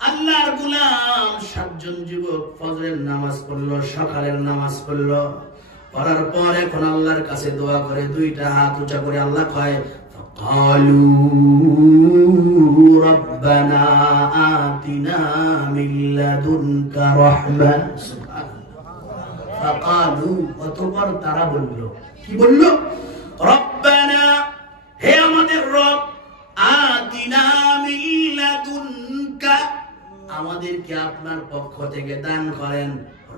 আল্লাহর গোলাম 7 জন যুবক ফজরের নামাজ পড়লো, সকালের নামাজ পড়লো। পড়ার পর এখন আল্লাহর কাছে দোয়া করে, 2টা হাত উঁচা করে আল্লাহ কয়, ফাকালু রব্বানা আতিনা মিন লাদুনকা রাহমা। ফাকালু, অতঃপর তারা বলল, কি বলল? রব্বানা, হে আমাদের রব, আতিনা মিন লাদুনকা, আমাদেরকে আপনার পক্ষ থেকে দান করেন,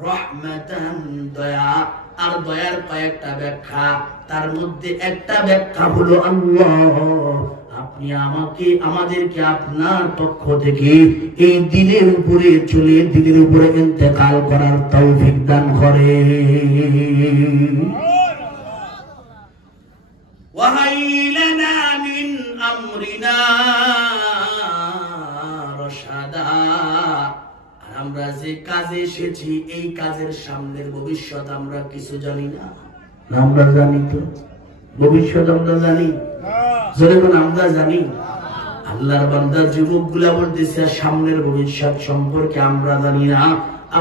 রহমাতান, দয়া। আর দয়ার কয়েকটা ব্যাখ্যা, তার মধ্যে একটা ব্যাখ্যা হলো, আল্লাহ আপনি আমাদেরকে আপনার পক্ষ থেকে এই দিনের উপরে চলে দিনের উপরে ইন্তেকাল করার তৌফিক দান করেন। ওয়া হাইলানা মিন আমরিনা রশাদা, আমরা যে কাজে এসেছি এই কাজের সামনের ভবিষ্যৎ আমরা কিছু জানি না। আমরা জানি তো ভবিষ্যৎ, আমরা জানি, যখন আমরা জানি। আল্লাহর বান্দা যুবক গুলা বলতেছে, সামনের ভবিষ্যৎ সম্পর্কে আমরা জানি না,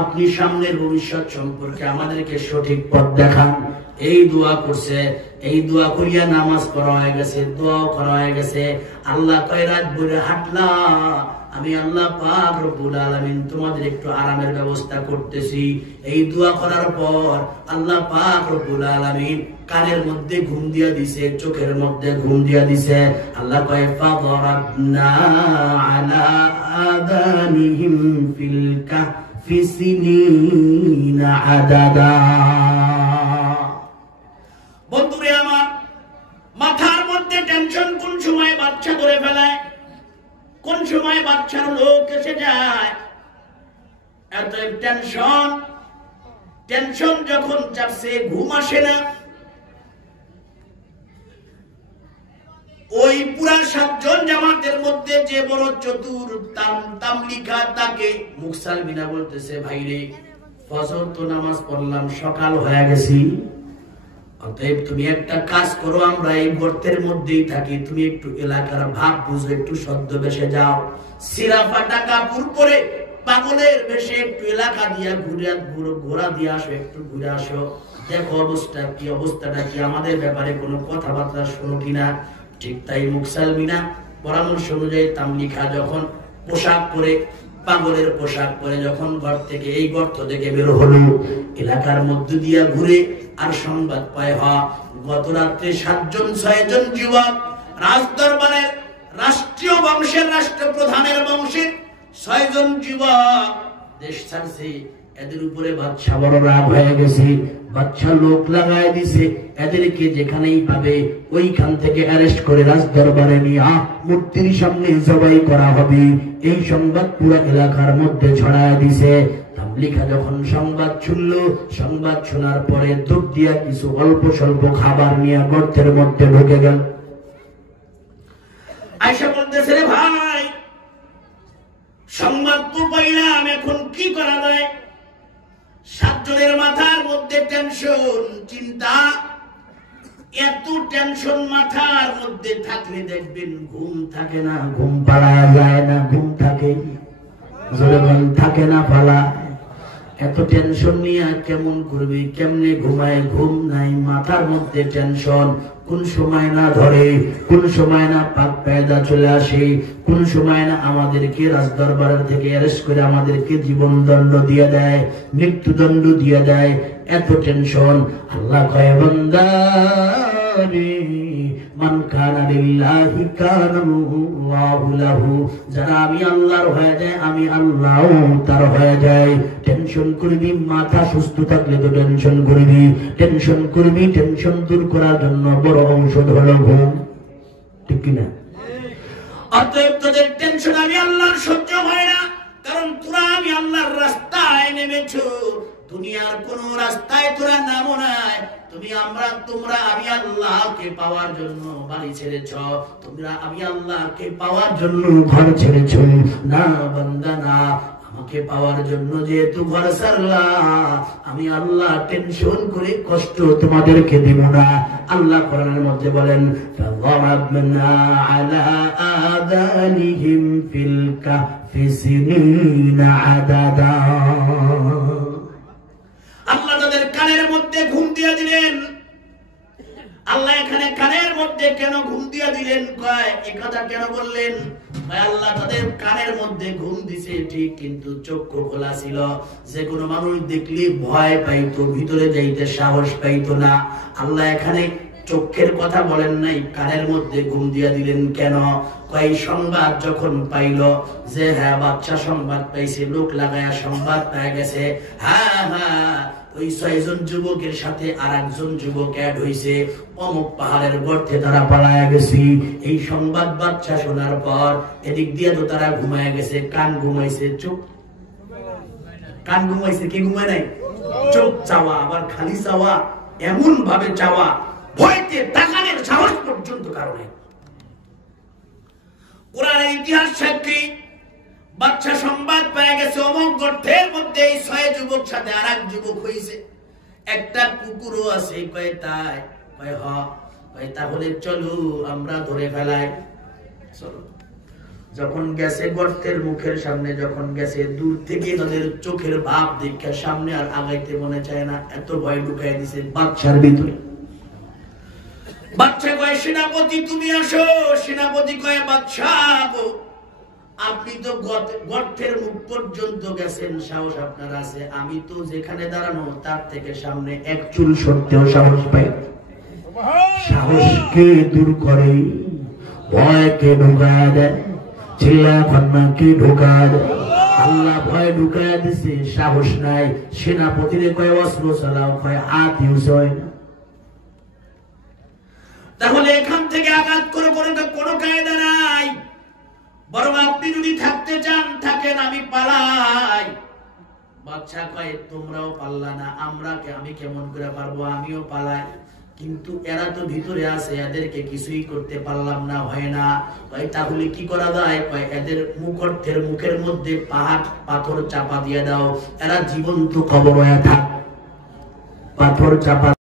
আপনি সামনের ভবিষ্যৎ সম্পর্কে আমাদেরকে সঠিক পথ দেখান। এই দোয়া করছে, এই দোয়া করিয়া নামাজ পড়া হয়ে গেছে, দোয়া করা হয়ে গেছে। আল্লাহ কয়, রাত ভরে হাঁটলা, আমি আল্লাহ পাক রব্বুল আলামিন তোমাদের একটু আরামের ব্যবস্থা করতেছি। এই দোয়া করার পর আল্লাহ পাক রব্বুল আলামিন কানের মধ্যে ঘুম দিয়া দিছে, চোখের মধ্যে ঘুম দিয়া দিছে। আল্লাহ কয়, ফাদরাবনা আলা আযানিহিম ফিল কাহফি সিনিনা আদাদা। এত টেনশন, টেনশন যখন চাপছে ঘুম আসে না। ওই পুরা 7 জন জামাতের মধ্যে যে বড় চতুর তামলিকা, তাকে মুকসালমিনা বলতেছে, ভাইরে ফজর তো নামাজ পড়লাম, সকাল হয়ে গেছি, অতএব তুমি একটা কাজ করো, আমরা এই গর্তের মধ্যেই থাকি, তুমি একটু এলাকার ভাব বুঝো, একটু ছদ্মবেশে যাও, সিরা ফাটা কাপড় পরে পাগলের বেশে একটু এলাকা দিয়া ঘোরা দিয়ে আসো, একটু ঘুরে আসো, দেখো অবস্থাটা কি, আমাদের ব্যাপারে কোনো কথাবার্তা শোনো কিনা। ঠিক তাই মুকসালমিনা পরামর্শ অনুযায়ী তামলিকা যখন পোশাক পরে, পাগলের পোশাক পরে যখন ঘর থেকে, এই গর্ত থেকে বের হলো, এলাকার মধ্য দিয়া ঘুরে আর সংবাদ পায়, গত রাত্রে 7 জন 6 জন যুবক রাজদরবারের রাষ্ট্রীয় বংশের রাষ্ট্রপ্রধানের বংশের 6 জন যুবক দেশ ছাড়ছে। এদের উপরে বাদশা বড় রাগ হয়ে গেছে, বাদশা লোক লাগায় দিছে, এদেরকে যেখানেই পাবে ওইখান থেকে অ্যারেস্ট করে রাজদরবারে নিয়ে মূর্তির সামনে জবাই করা হবে। এই সংবাদ পুরো এলাকার মধ্যে ছড়ায় দিছে। তামলিকা যখন সংবাদ শুনল, সংবাদ শোনার পরে দুধ দিয়া কিছু অল্প স্বল্প খাবার নিয়ে গর্তের মধ্যে ঢুকে গেল। আয়েশা বলতেছে, রে ভাই, সংবাদ তো পাইলাম, এখন কি করা যায়? 7 জনের মাথার মধ্যে টেনশন, চিন্তা। এত টেনশন মাথার মধ্যে থাকলে দেখবেন ঘুম থাকে না, ঘুম পাড়া যায় না, ঘুম থাকে যখন থাকে না পালা। এত টেনশন নিয়ে কেমন করবি, কেমনে ঘুমায়, ঘুম নাই, মাথার মধ্যে টেনশন, কোন সময় না ধরে, কোন সময় না পাক পেয়দা চলে আসে, কোন সময় না আমাদেরকে রাজদরবারের থেকে অ্যারেস্ট করে আমাদেরকে জীবনদণ্ড দিয়ে দেয়, মৃত্যুদণ্ড দিয়ে দেয়। এত টেনশন। আল্লাহ কয়, বান্দা রে, মান কানা লিল্লাহি কানাল্লাহু লাহু, যারা আমি আল্লাহর হয়ে যায়, আমি আল্লাহও তার হয়ে যায়। টেনশন করবি, মাথা সুস্থ থাকলে তো টেনশন করবি, টেনশন করবি। টেনশন দূর করার জন্য বড় ঔষধ হলো ঘুম, ঠিক কিনা? অতএব তোদের টেনশন আমি আল্লাহর সহ্য হয় না, কারণ তোরা আমি আল্লাহর রাস্তায় নেমেছো। দুনিয়ার কোন রাস্তায় তোরা নামো নাই, তোমরা আমি আল্লাহকে পাওয়ার জন্য বাড়ি ছেড়েছ, তোমরা আমি আল্লাহকে পাওয়ার জন্য ঘর ছেড়েছ। না বান্দা না, আমাকে পাওয়ার জন্য যেহেতু ঘর ছাড়লা, আমি আল্লাহ টেনশন করে কষ্ট তোমাদেরকে দিব না। আল্লাহ কোরআনের মধ্যে বলেন, ফাযারাবনা আলা আযানিহিম ফিল কাহফি সিনিনা আদাদা। আল্লাহ তাদের কানের মধ্যে ঘুম দিয়ে দিলেন। আল্লাহ এখানে কানের মধ্যে কেন ঘুম দিয়ে দিলেন, কয় এই কথা কেন বললেন? আল্লাহ তাদের কানের মধ্যে ঘুম দিছে ঠিক, কিন্তু চক্ষু খোলা ছিল। যে কোনো মানুষ দেখলে ভয় পাইতো, ভিতরে যাইতে সাহস পাইতো না। আল্লাহ এখানে চোখের কথা বলেন নাই, কানের মধ্যে ঘুম দিয়ে দিলেন কেন? কয় সংবাদ যখন পাইল যে হ্যাঁ বাদশা সংবাদ পাইছে, লোক লাগায়া সংবাদ পেয়ে গেছে, হ্যাঁ ওই 6 জন যুবকের সাথে আর একজন যুবক অ্যাড হইছে, অমুক পাহাড়ের গর্তে তারা পালায়া গেছে। এই সংবাদ বাদশা শোনার পর এদিক দিয়ে তো তারা ঘুমায় গেছে, কান ঘুমাইছে, চোখ কান ঘুমাইছে, কি ঘুমায় নাই? চোখ চাওয়া, আবার খালি চাওয়া, এমন ভাবে চাওয়া, ভয়তে তাকানের সাহস পর্যন্ত কারণে। কোরআনের ইতিহাস সাক্ষী, বাদশা সংবাদ পেয়ে গেছে অমুক গর্তের মধ্যে এই 6 যুবক সাথে আর এক যুবক হইছে, একটা কুকুরও আছে। কয় তাই? কয় হ। কয় তাহলে চলো আমরা ধরে ফেলাই। চলো। যখন গেছে গর্তের মুখের সামনে, যখন গেছে দূর থেকে তাদের চোখের ভাব দেখে সামনে আর আগাইতে মনে চায় না, এত ভয় ঢুকাই দিছে বাদশার ভিতরে। বাদশা কয়, সেনাপতি তুমি আসো। সেনাপতি কয়, বাদশা আপনি তো গর্তের মুখ পর্যন্ত গেছেন, সাহস আপনার আছে, আমি তো যেখানে দাঁড়ানো তার থেকে সামনে এক চুল সরতেও সাহস পাই। সাহসকে দূর করে ভয়কে ঢুকায় দেয়, চিল্লা খন্নাকে ঢুকায় দেয়। আল্লাহ ভয় ঢুকায় দিছে, সাহস নাই। সেনাপতিরে কয় অস্ত্র চালাও, কয় হাত ইউজ হয় না। তাহলে এখান থেকে আঘাত করে কোনো কায়দা নাই, বরং আপনি যদি থাকতে চান থাকেন, আমি পালাই। বাচ্চা কয় তোমরাও পারলা না, আমি কেমন করে পারবো, আমিও পালাই, কিন্তু এরা তো ভিতরে আছে, এদেরকে কিছুই করতে পারলাম না, হয় না। তাহলে কি করা যায়? এদের মুখের মধ্যে পাথর চাপা দিয়ে দাও, এরা জীবন্ত কবর হয়ে থাক, পাথর চাপা